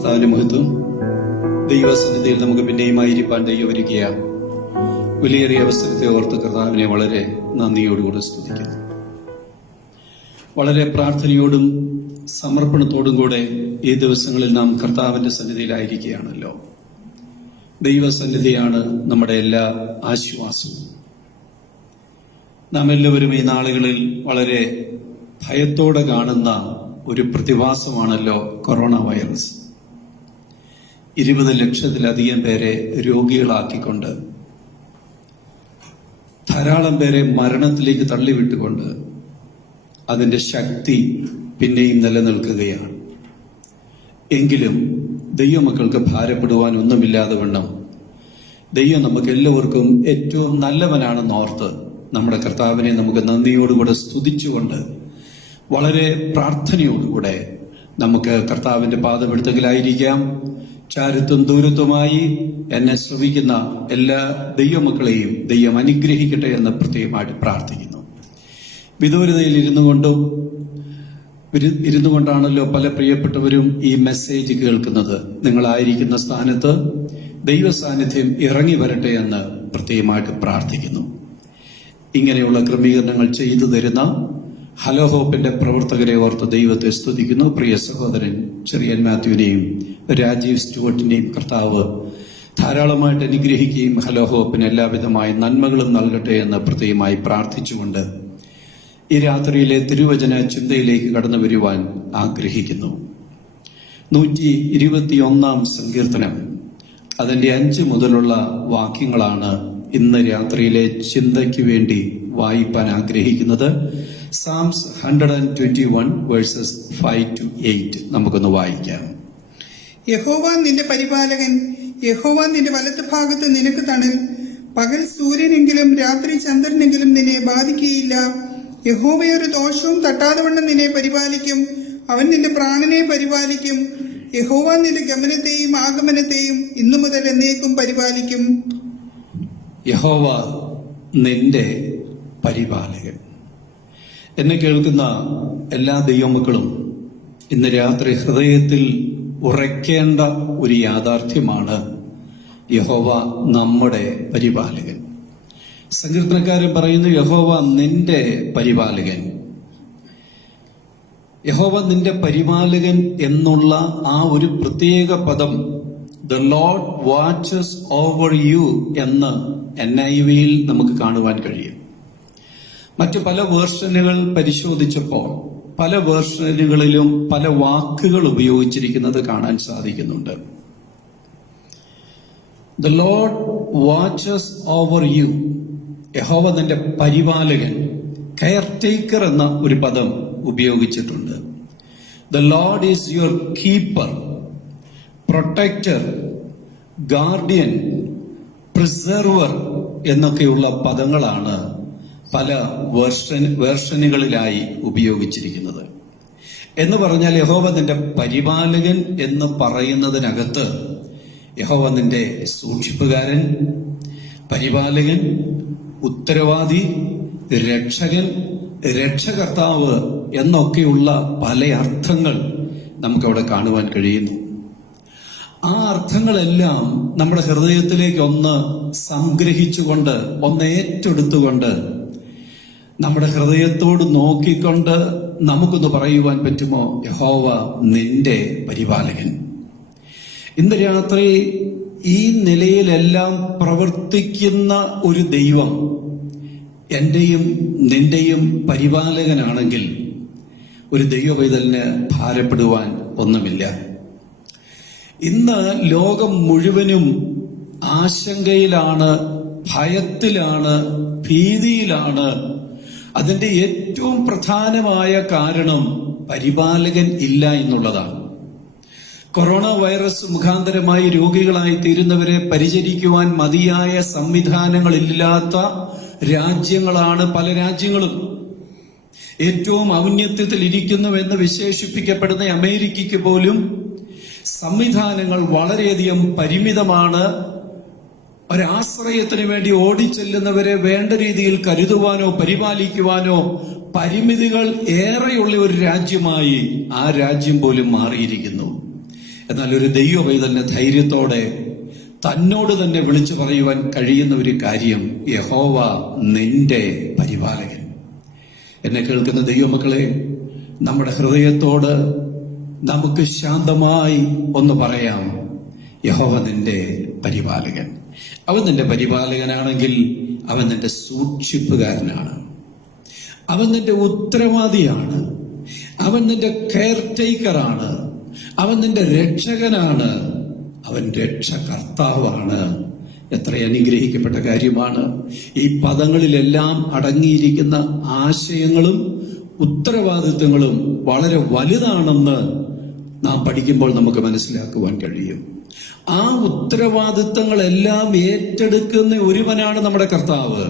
കർത്താവിന്റെ മഹത്വം. ദൈവസന്നിധിയിൽ നമുക്ക് പിന്നെയും ആയിരിക്കാൻ ദൈവം ഒരുക്കുകയാണ്. വിലയേറിയ അവസരത്തെ ഓർത്ത് കർത്താവിനെ വളരെ നന്ദിയോടുകൂടി സ്തുതിക്കുന്നു. വളരെ പ്രാർത്ഥനയോടും സമർപ്പണത്തോടും കൂടെ ഈ ദിവസങ്ങളിൽ നാം കർത്താവിന്റെ സന്നിധിയിലായിരിക്കുകയാണല്ലോ. ദൈവസന്നിധിയാണ് നമ്മുടെ എല്ലാ ആശ്വാസവും. നാം എല്ലാവരും ഈ നാളുകളിൽ വളരെ ഭയത്തോടെ കാണുന്ന ഒരു പ്രതിഭാസമാണല്ലോ കൊറോണ വൈറസ്. 20 ലക്ഷത്തിലധികം പേരെ രോഗികളാക്കിക്കൊണ്ട്, ധാരാളം പേരെ മരണത്തിലേക്ക് തള്ളിവിട്ടുകൊണ്ട് അതിന്റെ ശക്തി പിന്നെയും നിലനിൽക്കുകയാണ്. എങ്കിലും ദൈവമക്കൾക്ക് ഭാരപ്പെടുവാൻ ഒന്നുമില്ലാതെ വണ്ണം ദൈവം നമുക്ക് എല്ലാവർക്കും ഏറ്റവും നല്ലവനാണെന്ന് ഓർത്ത് നമ്മുടെ കർത്താവിനെ നമുക്ക് നന്ദിയോടുകൂടെ സ്തുതിച്ചുകൊണ്ട് വളരെ പ്രാർത്ഥനയോടുകൂടെ നമുക്ക് കർത്താവിന്റെ പാദപിടുത്തത്തിലായിരിക്കാം. ചാരത്തും ദൂരത്തുമായി എന്നെ ശ്രവിക്കുന്ന എല്ലാ ദൈവമക്കളെയും ദൈവം അനുഗ്രഹിക്കട്ടെ എന്ന് പ്രത്യേകമായിട്ട് പ്രാർത്ഥിക്കുന്നു. വിദൂരതയിൽ ഇരുന്നു കൊണ്ടാണല്ലോ പല പ്രിയപ്പെട്ടവരും ഈ മെസ്സേജ് കേൾക്കുന്നത്. നിങ്ങളായിരിക്കുന്ന സ്ഥാനത്ത് ദൈവ സാന്നിധ്യം ഇറങ്ങി വരട്ടെ എന്ന് പ്രത്യേകമായിട്ട് പ്രാർത്ഥിക്കുന്നു. ഇങ്ങനെയുള്ള ക്രമീകരണങ്ങൾ ചെയ്തു തരുന്ന ഹലോ ഹോപ്പിന്റെ പ്രവർത്തകരെ ഓർത്ത് ദൈവത്തെ സ്തുതിക്കുന്നു. പ്രിയ സഹോദരൻ ചെറിയൻ മാത്യുവിനെയും രാജീവ് സ്റ്റുവർട്ടിനെയും കർത്താവ് ധാരാളമായിട്ട് അനുഗ്രഹിക്കുകയും ഹലോ ഹോപ്പിന് എല്ലാവിധമായ നന്മകളും നൽകട്ടെ എന്ന് പ്രത്യേകമായി പ്രാർത്ഥിച്ചുകൊണ്ട് ഈ രാത്രിയിലെ തിരുവചന ചിന്തയിലേക്ക് കടന്നു വരുവാൻ ആഗ്രഹിക്കുന്നു. 121 സങ്കീർത്തനം അതിന്റെ 5 മുതലുള്ള വാക്യങ്ങളാണ് ഇന്ന് രാത്രിയിലെ ചിന്തയ്ക്ക് വേണ്ടി വായിപ്പാൻ ആഗ്രഹിക്കുന്നത്. സാംസ് 121 വേഴ്സസ് 5 to 8 നമുക്കൊന്ന് വായിക്കാം. യഹോവ നിന്റെ പരിപാലകൻ, യഹോവ നിന്റെ വലത്ത് ഭാഗത്ത് നിനക്ക് തണൽ. പകൽ സൂര്യനെങ്കിലും രാത്രി ചന്ദ്രനെങ്കിലും നിന്നെ ബാധിക്കുകയില്ല. യഹോവ ഒരു ദോഷവും തട്ടാതെ വണ്ണം നിന്നെ പരിപാലിക്കും. അവൻ നിന്റെ പ്രാണനെ പരിപാലിക്കും. യഹോവ നിന്റെ ഗമനത്തെയും ആഗമനത്തെയും ഇന്നു മുതൽ എന്നേക്കും പരിപാലിക്കും. യഹോവ നിന്റെ പരിപാലകൻ. എന്നെ കേൾക്കുന്ന എല്ലാ ദൈവമക്കളും ഇന്ന് രാത്രി ഹൃദയത്തിൽ ഉറയ്ക്കേണ്ട ഒരു യാഥാർത്ഥ്യമാണ് യഹോവ നമ്മുടെ പരിപാലകൻ. സങ്കീർത്തനക്കാരൻ പറയുന്നു, യഹോവ നിന്റെ പരിപാലകൻ. യഹോവ നിന്റെ പരിപാലകൻ എന്നുള്ള ആ ഒരു പ്രത്യേക പദം the Lord watches over you എന്ന് NIV-യിൽ നമുക്ക് കാണുവാൻ കഴിയും. മറ്റു പല വേർഷനുകൾ പരിശോധിച്ചപ്പോൾ പല വേർഷനുകളിലും പല വാക്കുകൾ ഉപയോഗിച്ചിരിക്കുന്നത് കാണാൻ സാധിക്കുന്നുണ്ട്. The Lord watches over you, യഹോവ നിന്റെ പരിപാലകൻ, കെയർ ടേക്കർ എന്ന ഒരു പദം ഉപയോഗിച്ചിട്ടുണ്ട്. The Lord is your keeper, protector, guardian, preserver എന്നൊക്കെയുള്ള പദങ്ങളാണ് പല വേർഷനുകളിലായി ഉപയോഗിച്ചിരിക്കുന്നത്. എന്ന് പറഞ്ഞാൽ യഹോവ നിന്റെ പരിപാലകൻ എന്ന് പറയുന്നതിനകത്ത് യഹോവ നിന്റെ സൂക്ഷിപ്പുകാരൻ, പരിപാലകൻ, ഉത്തരവാദി, രക്ഷകൻ, രക്ഷകർത്താവ് എന്നൊക്കെയുള്ള പല അർത്ഥങ്ങൾ നമുക്കവിടെ കാണുവാൻ കഴിയുന്നു. ആ അർത്ഥങ്ങളെല്ലാം നമ്മുടെ ഹൃദയത്തിലേക്ക് ഒന്ന് സംഗ്രഹിച്ചുകൊണ്ട്, ഒന്ന് ഏറ്റെടുത്തുകൊണ്ട്, നമ്മുടെ ഹൃദയത്തോട് നോക്കിക്കൊണ്ട് നമുക്കൊന്ന് പറയുവാൻ പറ്റുമോ, യഹോവ നിന്റെ പരിപാലകൻ. ഇന്ന് രാത്രി ഈ നിലയിലെല്ലാം പ്രവർത്തിക്കുന്ന ഒരു ദൈവം എന്റെയും നിന്റെയും പരിപാലകനാണെങ്കിൽ ഒരു ദൈവപൈതലിന് ഭാരപ്പെടുവാൻ ഒന്നുമില്ല. ഇന്ന് ലോകം മുഴുവനും ആശങ്കയിലാണ്, ഭയത്തിലാണ്, ഭീതിയിലാണ്. അതിന്റെ ഏറ്റവും പ്രധാനമായ കാരണം പരിപാലകൻ ഇല്ല എന്നുള്ളതാണ്. കൊറോണ വൈറസ് മുഖാന്തരമായി രോഗികളായി തീരുന്നവരെ പരിചരിക്കുവാൻ മതിയായ സംവിധാനങ്ങളില്ലാത്ത രാജ്യങ്ങളാണ് പല രാജ്യങ്ങളും. ഏറ്റവും ഔന്നത്യത്തിൽ ഇരിക്കുന്നുവെന്ന് വിശേഷിപ്പിക്കപ്പെടുന്ന അമേരിക്കയ്ക്ക് പോലും സംവിധാനങ്ങൾ വളരെയധികം പരിമിതമാണ്. ഒരാശ്രയത്തിന് വേണ്ടി ഓടിച്ചെല്ലുന്നവരെ വേണ്ട രീതിയിൽ കരുതുവാനോ പരിപാലിക്കുവാനോ പരിമിതികൾ ഏറെയുള്ള ഒരു രാജ്യമായി ആ രാജ്യം പോലും മാറിയിരിക്കുന്നു. എന്നാൽ ഒരു ദൈവ പൈതലിന് ധൈര്യത്തോടെ തന്നോട് തന്നെ വിളിച്ചു പറയുവാൻ കഴിയുന്ന ഒരു കാര്യം, യഹോവ നിന്റെ പരിപാലകൻ. എന്നെ കേൾക്കുന്ന ദൈവമക്കളെ, നമ്മുടെ ഹൃദയത്തോട് നമുക്ക് ശാന്തമായി ഒന്ന് പറയാം, യഹോവ നിന്റെ പരിപാലകൻ. അവൻ നിന്റെ പരിപാലകനാണെങ്കിൽ അവൻ നിന്റെ സൂക്ഷിപ്പുകാരനാണ്, അവൻ നിന്റെ ഉത്തരവാദിയാണ്, അവൻ നിന്റെ കെയർ ടേക്കറാണ്, അവൻ നിന്റെ രക്ഷകനാണ്, അവൻ രക്ഷകർത്താവാണ്. എത്ര അനുഗ്രഹിക്കപ്പെട്ട കാര്യമാണ്! ഈ പദങ്ങളിലെല്ലാം അടങ്ങിയിരിക്കുന്ന ആശയങ്ങളും ഉത്തരവാദിത്വങ്ങളും വളരെ വലുതാണെന്ന് നാം പഠിക്കുമ്പോൾ നമുക്ക് മനസ്സിലാക്കുവാൻ കഴിയും. ആ ഉത്തരവാദിത്തങ്ങളെല്ലാം ഏറ്റെടുക്കുന്ന ഒരുവനാണ് നമ്മുടെ കർത്താവ്.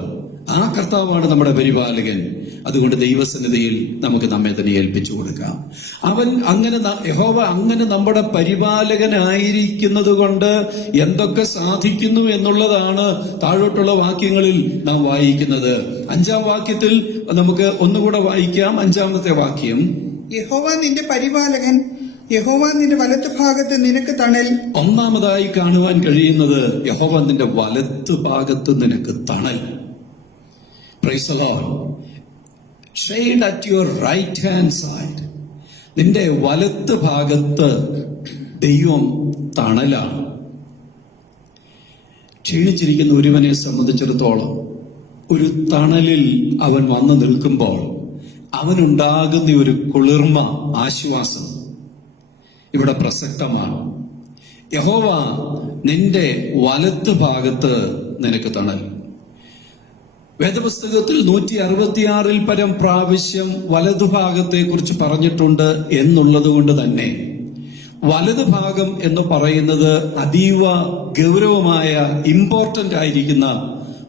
ആ കർത്താവാണ് നമ്മുടെ പരിപാലകൻ. അതുകൊണ്ട് ദൈവസന്നിധിയിൽ നമുക്ക് നമ്മെ തന്നെ ഏൽപ്പിച്ചു കൊടുക്കാം. യഹോവ അങ്ങനെ നമ്മുടെ പരിപാലകനായിരിക്കുന്നത് കൊണ്ട് എന്തൊക്കെ സാധിക്കുന്നു എന്നുള്ളതാണ് താഴോട്ടുള്ള വാക്യങ്ങളിൽ നാം വായിക്കുന്നത്. 5-ാം വാക്യത്തിൽ നമുക്ക് ഒന്നുകൂടെ വായിക്കാം. 5-ാമത്തെ വാക്യം, യഹോവ നിന്റെ പരിപാലകൻ, യഹോവ നിന്റെ വലത്ത് ഭാഗത്ത് നിനക്ക് തണൽ. ഒന്നാമതായി കാണുവാൻ കഴിയുന്നത്, യഹോവ നിന്റെ വലത്ത് ഭാഗത്ത് നിനക്ക് തണൽ. Praise the Lord. Shade at your right hand side. നിന്റെ വലത്ത് ഭാഗത്ത് ദൈവം തണലാണ്. ക്ഷീണിച്ചിരിക്കുന്ന ഒരുവനെ സംബന്ധിച്ചിടത്തോളം ഒരു തണലിൽ അവൻ വന്നു നിൽക്കുമ്പോൾ അവനുണ്ടാകുന്ന ഒരു കുളിർമ, ആശ്വാസം ഇവിടെ പ്രസക്തമാണ്. യഹോവ നിന്റെ വലത്ത് ഭാഗത്ത് നിനക്ക് തണൽ. വേദപുസ്തകത്തിൽ 166-ൽ പരം പ്രാവശ്യം വലതുഭാഗത്തെ കുറിച്ച് പറഞ്ഞിട്ടുണ്ട് എന്നുള്ളത് കൊണ്ട് തന്നെ വലതുഭാഗം എന്ന് പറയുന്നത് അതീവ ഗൗരവമായ, ഇമ്പോർട്ടന്റ് ആയിരിക്കുന്ന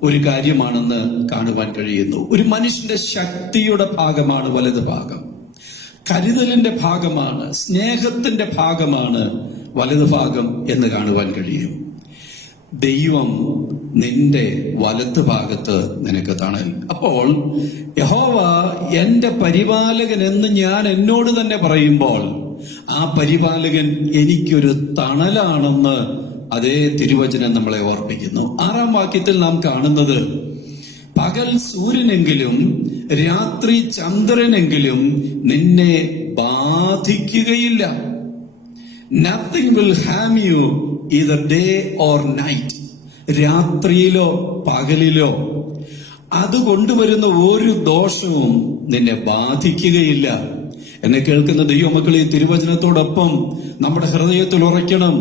ഒരു കാര്യമാണെന്ന് കാണുവാൻ കഴിയുന്നു. ഒരു മനുഷ്യന്റെ ശക്തിയുടെ ഭാഗമാണ് വലതുഭാഗം, കരുതലിന്റെ ഭാഗമാണ്, സ്നേഹത്തിന്റെ ഭാഗമാണ് വലതുഭാഗം എന്ന് കാണുവാൻ കഴിയും. ദൈവം നിന്റെ വലത്ത് ഭാഗത്ത് നിനക്ക് തണൽ. അപ്പോൾ യഹോവ എന്റെ പരിപാലകൻ എന്ന് ഞാൻ എന്നോട് തന്നെ പറയുമ്പോൾ ആ പരിപാലകൻ എനിക്കൊരു തണലാണെന്ന് അതേ തിരുവചനം നമ്മളെ ഓർപ്പിക്കുന്നു. 6-ാം വാക്യത്തിൽ നാം കാണുന്നത്, പകൽ സൂര്യനെങ്കിലും രാത്രി ചന്ദ്രനെങ്കിലും നിന്നെ ബാധിക്കുകയില്ല. Nothing will harm you either day or night. രാത്രിയിലോ പകലിലോ അത് കൊണ്ടുവരുന്ന ഒരു ദോഷവും നിന്നെ ബാധിക്കുകയില്ല. എന്നെ കേൾക്കുന്ന ദൈവമക്കളെ, തിരുവചനത്തോടൊപ്പം നമ്മുടെ ഹൃദയത്തിൽ ഉറയ്ക്കണം,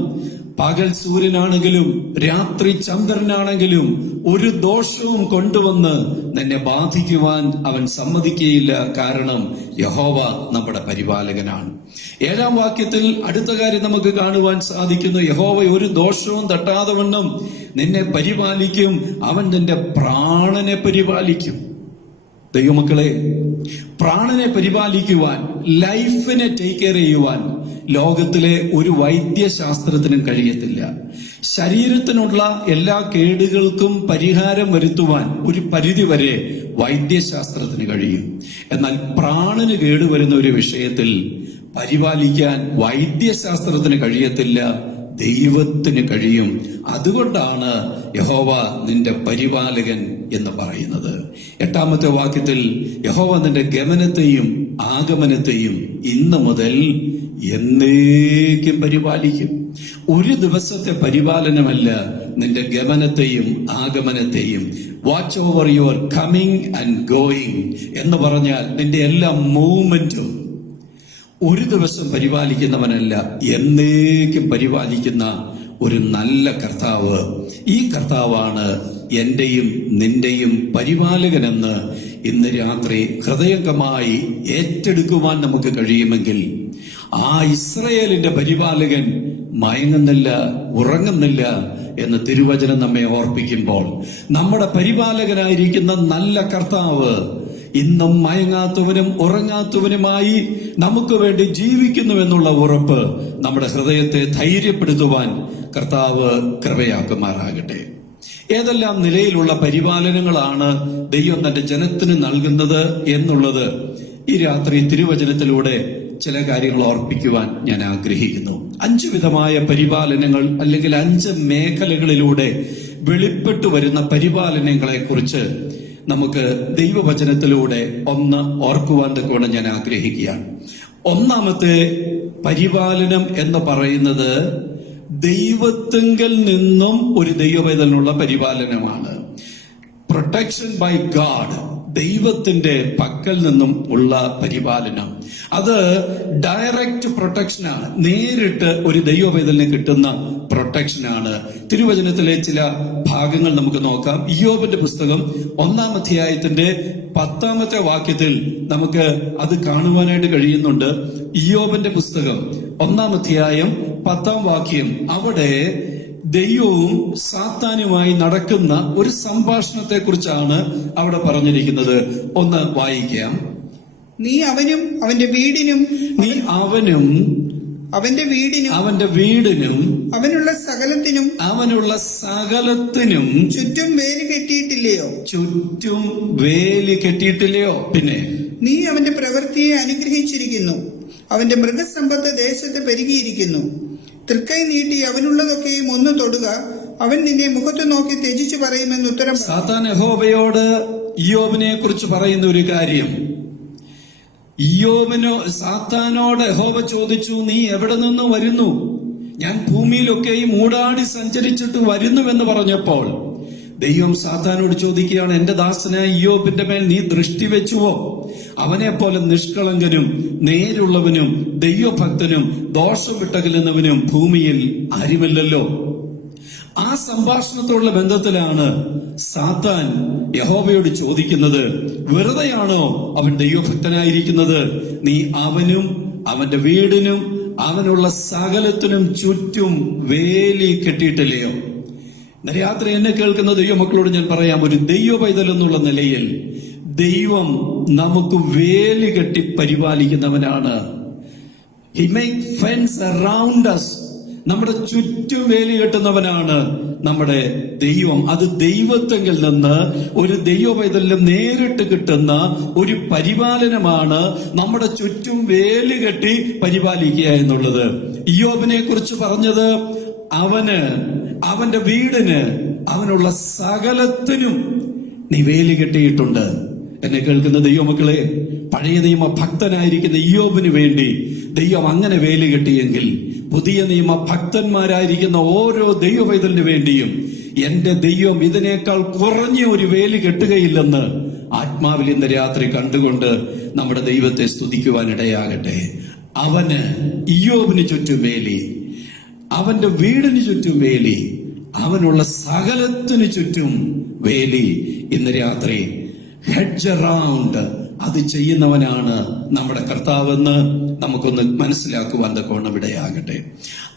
പകൽ സൂര്യനാണെങ്കിലും രാത്രി ചന്ദ്രനാണെങ്കിലും ഒരു ദോഷവും കൊണ്ടുവന്ന് നിന്നെ ബാധിക്കുവാൻ അവൻ സമ്മതിക്കുകയില്ല. കാരണം യഹോവ നമ്മുടെ പരിപാലകനാണ്. 7-ാം വാക്യത്തിൽ അടുത്ത കാര്യം നമുക്ക് കാണുവാൻ സാധിക്കുന്നു, യഹോവ ഒരു ദോഷവും തട്ടാതെ വണ്ണം നിന്നെ പരിപാലിക്കും, അവൻ നിന്റെ പ്രാണനെ പരിപാലിക്കും. ദൈവമക്കളെ, പ്രാണനെ പരിപാലിക്കുവാൻ, ലൈഫിനെ ടേക്ക് കെയർ ചെയ്യുവാൻ ലോകത്തിലെ ഒരു വൈദ്യശാസ്ത്രത്തിനും കഴിയത്തില്ല. ശരീരത്തിനുള്ള എല്ലാ കേടുകൾക്കും പരിഹാരം വരുത്തുവാൻ ഒരു പരിധിവരെ വൈദ്യശാസ്ത്രത്തിന് കഴിയും. എന്നാൽ പ്രാണന് കേടുവരുന്ന ഒരു വിഷയത്തിൽ പരിപാലിക്കാൻ വൈദ്യശാസ്ത്രത്തിന് കഴിയത്തില്ല, ദൈവത്തിന് കഴിയും. അതുകൊണ്ടാണ് യഹോവ നിന്റെ പരിപാലകൻ എന്ന് പറയുന്നത്. 8-ാമത്തെ വാക്യത്തിൽ, യഹോവ നിന്റെ ഗമനത്തെയും ആഗമനത്തെയും ഇന്ന് മുതൽ എന്നേക്കും പരിപാലിക്കും. ഒരു ദിവസത്തെ പരിപാലനമല്ല, നിന്റെ ഗമനത്തെയും ആഗമനത്തെയും. Watch over your coming and going എന്ന് പറഞ്ഞാൽ നിന്റെ എല്ലാ മൂവ്മെന്റും ഒരു ദിവസം പരിപാലിക്കുന്നവനല്ല, എന്നേക്കും പരിപാലിക്കുന്ന ഒരു നല്ല കർത്താവ്. ഈ കർത്താവാണ് എന്റെയും നിന്റെയും പരിപാലകനെന്ന് ഇന്ന് രാത്രി ഹൃദയംഗമായി ഏറ്റെടുക്കുവാൻ നമുക്ക് കഴിയുമെങ്കിൽ, ആ ഇസ്രയേലിന്റെ പരിപാലകൻ മയങ്ങുന്നില്ല, ഉറങ്ങുന്നില്ല എന്ന് തിരുവചനം നമ്മെ ഓർപ്പിക്കുമ്പോൾ, നമ്മുടെ പരിപാലകനായിരിക്കുന്ന നല്ല കർത്താവ് ഇന്നും മയങ്ങാത്തവനും ഉറങ്ങാത്തവനുമായി നമുക്ക് വേണ്ടി ജീവിക്കുന്നു എന്നുള്ള ഉറപ്പ് നമ്മുടെ ഹൃദയത്തെ ധൈര്യപ്പെടുത്തുവാൻ കർത്താവ് കൃപയാക്കുമാറാകട്ടെ. ഏതെല്ലാം നിലയിലുള്ള പരിപാലനങ്ങളാണ് ദൈവം തന്റെ ജനത്തിന് നൽകുന്നത് എന്നുള്ളത് ഈ രാത്രി തിരുവചനത്തിലൂടെ ചില കാര്യങ്ങൾ ഓർപ്പിക്കുവാൻ ഞാൻ ആഗ്രഹിക്കുന്നു. 5 വിധമായ പരിപാലനങ്ങൾ അല്ലെങ്കിൽ 5 മേഖലകളിലൂടെ വെളിപ്പെട്ടു വരുന്ന പരിപാലനങ്ങളെ കുറിച്ച് നമുക്ക് ദൈവവചനത്തിലൂടെ ഒന്ന് ഓർക്കുവാൻ തക്കവണ്ണം ഞാൻ ആഗ്രഹിക്കുകയാണ്. ഒന്നാമത്തെ പരിപാലനം എന്ന് പറയുന്നത് ദൈവത്തിങ്കൽ നിന്നും ഒരു ദൈവവേദനുള്ള പരിപാലനമാണ്. പ്രൊട്ടക്ഷൻ ബൈ ഗാഡ്, ദൈവത്തിന്റെ പക്കൽ നിന്നും ഉള്ള പരിപാലനം. അത് ഡയറക്റ്റ് പ്രൊട്ടക്ഷനാണ്, നേരിട്ട് ഒരു ദൈവവേദലിന് കിട്ടുന്ന പ്രൊട്ടക്ഷനാണ്. തിരുവചനത്തിലെ ചില ഭാഗങ്ങൾ നമുക്ക് നോക്കാം. ഇയ്യോബിന്റെ പുസ്തകം 1-ാം അധ്യായത്തിന്റെ 10-ാമത്തെ വാക്യത്തിൽ നമുക്ക് അത് കാണുവാനായിട്ട് കഴിയുന്നുണ്ട്. ഇയ്യോബിന്റെ പുസ്തകം 1-ാം അധ്യായം 10-ാം വാക്യം, അവിടെ ദൈവവും സാത്താനുമായി നടക്കുന്ന ഒരു സംഭാഷണത്തെ കുറിച്ചാണ് അവിടെ പറഞ്ഞിരിക്കുന്നത്. ഒന്ന് വായിക്കാം. നീ അവനും അവന്റെ വീടിനും അവന്റെ വീടിനും അവനുള്ള സകലത്തിനും ചുറ്റും വേലി കെട്ടിയിട്ടില്ലയോ? പിന്നെ നീ അവന്റെ പ്രവൃത്തിയെ അനുഗ്രഹിച്ചിരിക്കുന്നു, അവന്റെ മൃഗസമ്പത്ത് ദേശത്ത് പെരുകിയിരിക്കുന്നു. തൃക്കൈ നീട്ടി അവനുള്ളതൊക്കെയും ഒന്ന് തൊടുക, അവൻ നിന്നെ മുഖത്ത് നോക്കി ത്യജിച്ചു പറയുമെന്ന് ഉത്തരം. സാത്താൻ യഹോവയോട് ഇയ്യോബിനെ കുറിച്ച് പറയുന്ന ഒരു കാര്യം, സാത്താനോട് യഹോവ ചോദിച്ചു, നീ എവിടെ നിന്ന് വരുന്നു? ഞാൻ ഭൂമിയിലൊക്കെയും ഊടാടി സഞ്ചരിച്ചിട്ട് വരുന്നുവെന്ന് പറഞ്ഞപ്പോൾ ദൈവം സാത്താനോട് ചോദിക്കുകയാണ്, എന്റെ ദാസനായ ഇയ്യോബിന്റെ മേൽ നീ ദൃഷ്ടി വെച്ചുവോ? അവനെ പോലെ നിഷ്കളങ്കനും നേരുള്ളവനും ദൈവഭക്തനും ദോഷം വിട്ടകലുന്നവനും ഭൂമിയിൽ ആരുമില്ലല്ലോ. ആ സംഭാഷണത്തോടുള്ള ബന്ധത്തിലാണ് സാത്താൻ യഹോവയോട് ചോദിക്കുന്നത്, വെറുതെയാണോ അവൻ ദൈവഭക്തനായിരിക്കുന്നത്? നീ അവനും അവന്റെ വീടിനും അവനുള്ള സകലത്തിനും ചുറ്റും വേലി കെട്ടിയിട്ടില്ലയോ? രാത്രി എന്നെ കേൾക്കുന്ന ദൈവമക്കളോട് ഞാൻ പറയാം, ഒരു ദൈവ പൈതൽ എന്നുള്ള നിലയിൽ ദൈവം നമുക്ക് വേലി കെട്ടി പരിപാലിക്കുന്നവനാണ്. He make fence around us, നമ്മുടെ ചുറ്റും വേലി കെട്ടുന്നവനാണ് നമ്മുടെ ദൈവം. അത് ദൈവത്തെങ്കിൽ നിന്ന് ഒരു ദൈവ പൈതലിനും നേരിട്ട് കിട്ടുന്ന ഒരു പരിപാലനമാണ് നമ്മുടെ ചുറ്റും വേലി കെട്ടി പരിപാലിക്കുക എന്നുള്ളത്. ഇയ്യോബിനെ കുറിച്ച് പറഞ്ഞത്, അവന്റെ വീടിന് അവനുള്ള സകലത്തിനും നീ വേലി കെട്ടിയിട്ടുണ്ട്. എന്നെ കേൾക്കുന്ന ദൈവമക്കളെ, പഴയ നിയമ ഭക്തനായിരിക്കുന്ന ഇയ്യോബിന് വേണ്ടി ദൈവം അങ്ങനെ വേലി കെട്ടിയെങ്കിൽ പുതിയ നിയമ ഭക്തന്മാരായിരിക്കുന്ന ഓരോ ദൈവപൈതലിന് വേണ്ടിയും എന്റെ ദൈവം ഇതിനേക്കാൾ കുറഞ്ഞ ഒരു വേലി കെട്ടുകയില്ലെന്ന് ആത്മാവിൽ ഇന്ന് രാത്രി കണ്ടുകൊണ്ട് നമ്മുടെ ദൈവത്തെ സ്തുതിക്കുവാനിടയാകട്ടെ. അവന് ഇയ്യോബിന് ചുറ്റും വേലി, അവന്റെ വീടിന് ചുറ്റും വേലി, അവനുള്ള സകലത്തിനു ചുറ്റും വേലി. ഇന്ന് രാത്രി ഹെഡ്ജ് അറൗണ്ട് അത് ചെയ്യുന്നവനാണ് നമ്മുടെ കർത്താവെന്ന് നമുക്കൊന്ന് മനസ്സിലാക്കുവാൻ തക്കവണ്ണം ഇടയാകട്ടെ.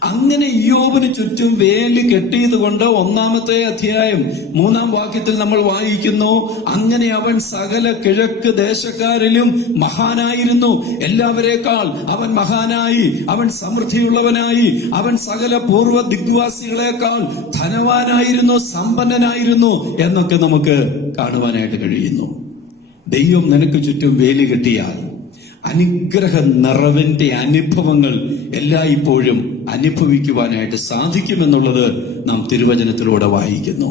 അങ്ങനെ ഇയ്യോബിന് ചുറ്റും വേലി കെട്ടിയത് കൊണ്ട് 1-ാമത്തെ അധ്യായം 3-ാം വാക്യത്തിൽ നമ്മൾ വായിക്കുന്നു, അങ്ങനെ അവൻ സകല കിഴക്ക് ദേശക്കാരിലും മഹാനായിരുന്നു. എല്ലാവരേക്കാൾ അവൻ മഹാനായി, അവൻ സമൃദ്ധിയുള്ളവനായി, അവൻ സകല പൂർവ്വ ദിഗ്വാസികളെക്കാൾ ധനവാനായിരുന്നു, സമ്പന്നനായിരുന്നു എന്നൊക്കെ നമുക്ക് കാണുവാനായിട്ട് കഴിയുന്നു. ദൈവം നിനക്ക് ചുറ്റും വേലി കെട്ടിയാൽ അനുഗ്രഹ നിറവിന്റെ അനുഭവങ്ങൾ എല്ലായ്പ്പോഴും അനുഭവിക്കുവാനായിട്ട് സാധിക്കുമെന്നുള്ളത് നാം തിരുവചനത്തിലൂടെ വായിക്കുന്നു.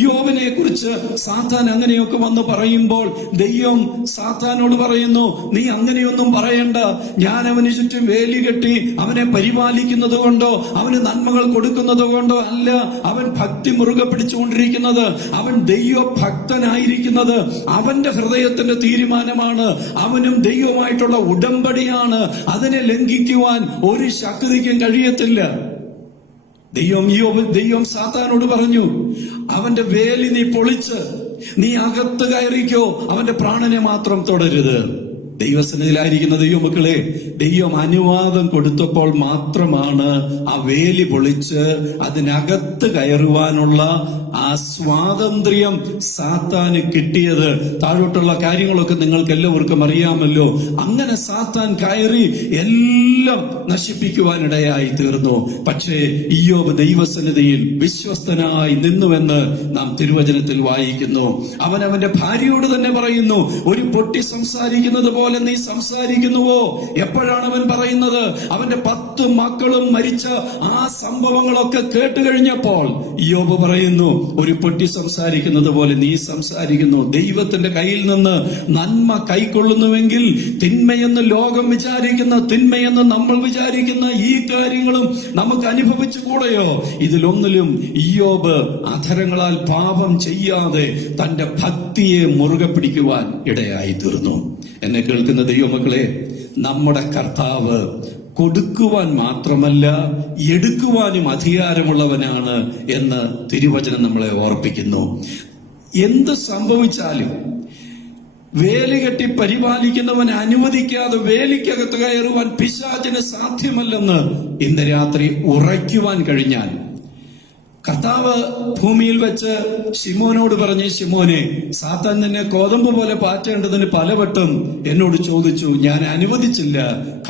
യോബിനെ കുറിച്ച് സാത്താൻ അങ്ങനെയൊക്കെ വന്ന് പറയുമ്പോൾ ദൈവം സാത്താനോട് പറയുന്നു, നീ അങ്ങനെയൊന്നും പറയണ്ട, ഞാൻ അവന് ചുറ്റും വേലി കെട്ടി അവനെ പരിപാലിക്കുന്നത് കൊണ്ടോ അവന് നന്മകൾ കൊടുക്കുന്നത് കൊണ്ടോ അല്ല അവൻ ഭക്തി മുറുകെ പിടിച്ചുകൊണ്ടിരിക്കുന്നത്. അവൻ ദൈവഭക്തനായിരിക്കുന്നത് അവന്റെ ഹൃദയത്തിന്റെ തീരുമാനമാണ്. അവനും ദൈവമായിട്ടുള്ള ഉടമ്പടിയാണ്. അതിനെ ലംഘിക്കുവാൻ ഒരു ശക്തിക്കും കഴിയത്തില്ല. ദൈവം സാത്താനോട് പറഞ്ഞു, അവന്റെ വേലി നീ പൊളിച്ച് നീ അകത്ത് കയറിക്കോ, അവന്റെ പ്രാണനെ മാത്രം തൊടരുത്. ദൈവസന്നിധിയിലായിരിക്കുന്ന ദൈവമക്കളെ, ദൈവം അനുവാദം കൊടുത്തപ്പോൾ മാത്രമാണ് ആ വേലി പൊളിച്ച് അതിനകത്ത് കയറുവാനുള്ള ആ സ്വാതന്ത്ര്യം സാത്താന് കിട്ടിയത്. താഴോട്ടുള്ള കാര്യങ്ങളൊക്കെ നിങ്ങൾക്ക് എല്ലാവർക്കും അറിയാമല്ലോ. അങ്ങനെ സാത്താൻ കയറി എല്ലാം നശിപ്പിക്കുവാനിടയായി തീർന്നു. പക്ഷേ ഇയ്യോബ് ദൈവസന്നിധിയിൽ വിശ്വസ്തനായി നിന്നുവെന്ന് നാം തിരുവചനത്തിൽ വായിക്കുന്നു. അവൻ അവന്റെ ഭാര്യയോട് തന്നെ പറയുന്നു, ഒരു പൊട്ടി സംസാരിക്കുന്നത് പോലെ പോലെ നീ സംസാരിക്കുന്നുവോ? എപ്പോഴാണ് അവൻ പറയുന്നത്? അവന്റെ 10 മക്കളും മരിച്ച ആ സംഭവങ്ങളൊക്കെ കേട്ട് കഴിഞ്ഞപ്പോൾ ഇയ്യോബ് പറയുന്നു, ഒരു പൊട്ടി സംസാരിക്കുന്നത് പോലെ നീ സംസാരിക്കുന്നു. ദൈവത്തിന്റെ കയ്യിൽ നിന്ന് നന്മ കൈക്കൊള്ളുന്നുവെങ്കിൽ തിന്മയെന്ന് ലോകം വിചാരിക്കുന്ന, തിന്മയെന്ന് നമ്മൾ വിചാരിക്കുന്ന ഈ കാര്യങ്ങളും നമുക്ക് അനുഭവിച്ചുകൂടെയോ? ഇതിലൊന്നിലും ഇയ്യോബ് അധരങ്ങളാൽ പാപം ചെയ്യാതെ തന്റെ ഭക്തിയെ മുറുകെ പിടിക്കുവാൻ ഇടയായി തീർന്നു. എന്നെ കേൾക്കുന്ന ദൈവമക്കളെ, നമ്മുടെ കർത്താവ് കൊടുക്കുവാൻ മാത്രമല്ല എടുക്കുവാനും അധികാരമുള്ളവനാണ് എന്ന് തിരുവചനം നമ്മളെ ഓർപ്പിക്കുന്നു. എന്ത് സംഭവിച്ചാലും വേലികെട്ടി പരിപാലിക്കുന്നവൻ അനുവദിക്കാതെ വേലിക്കകത്ത് കയറുവാൻ പിശാചിന് സാധ്യമല്ലെന്ന് ഇന്ന് രാത്രി ഉറയ്ക്കുവാൻ കഴിഞ്ഞാൽ, കർത്താവ് ഭൂമിയിൽ വെച്ച് ശിമോനോട് പറഞ്ഞ്, ശിമോനെ, സാത്താൻ നിന്നെ കോതമ്പ് പോലെ പാറ്റേണ്ടതിന് പലവട്ടം എന്നോട് ചോദിച്ചു, ഞാൻ അനുവദിച്ചില്ല,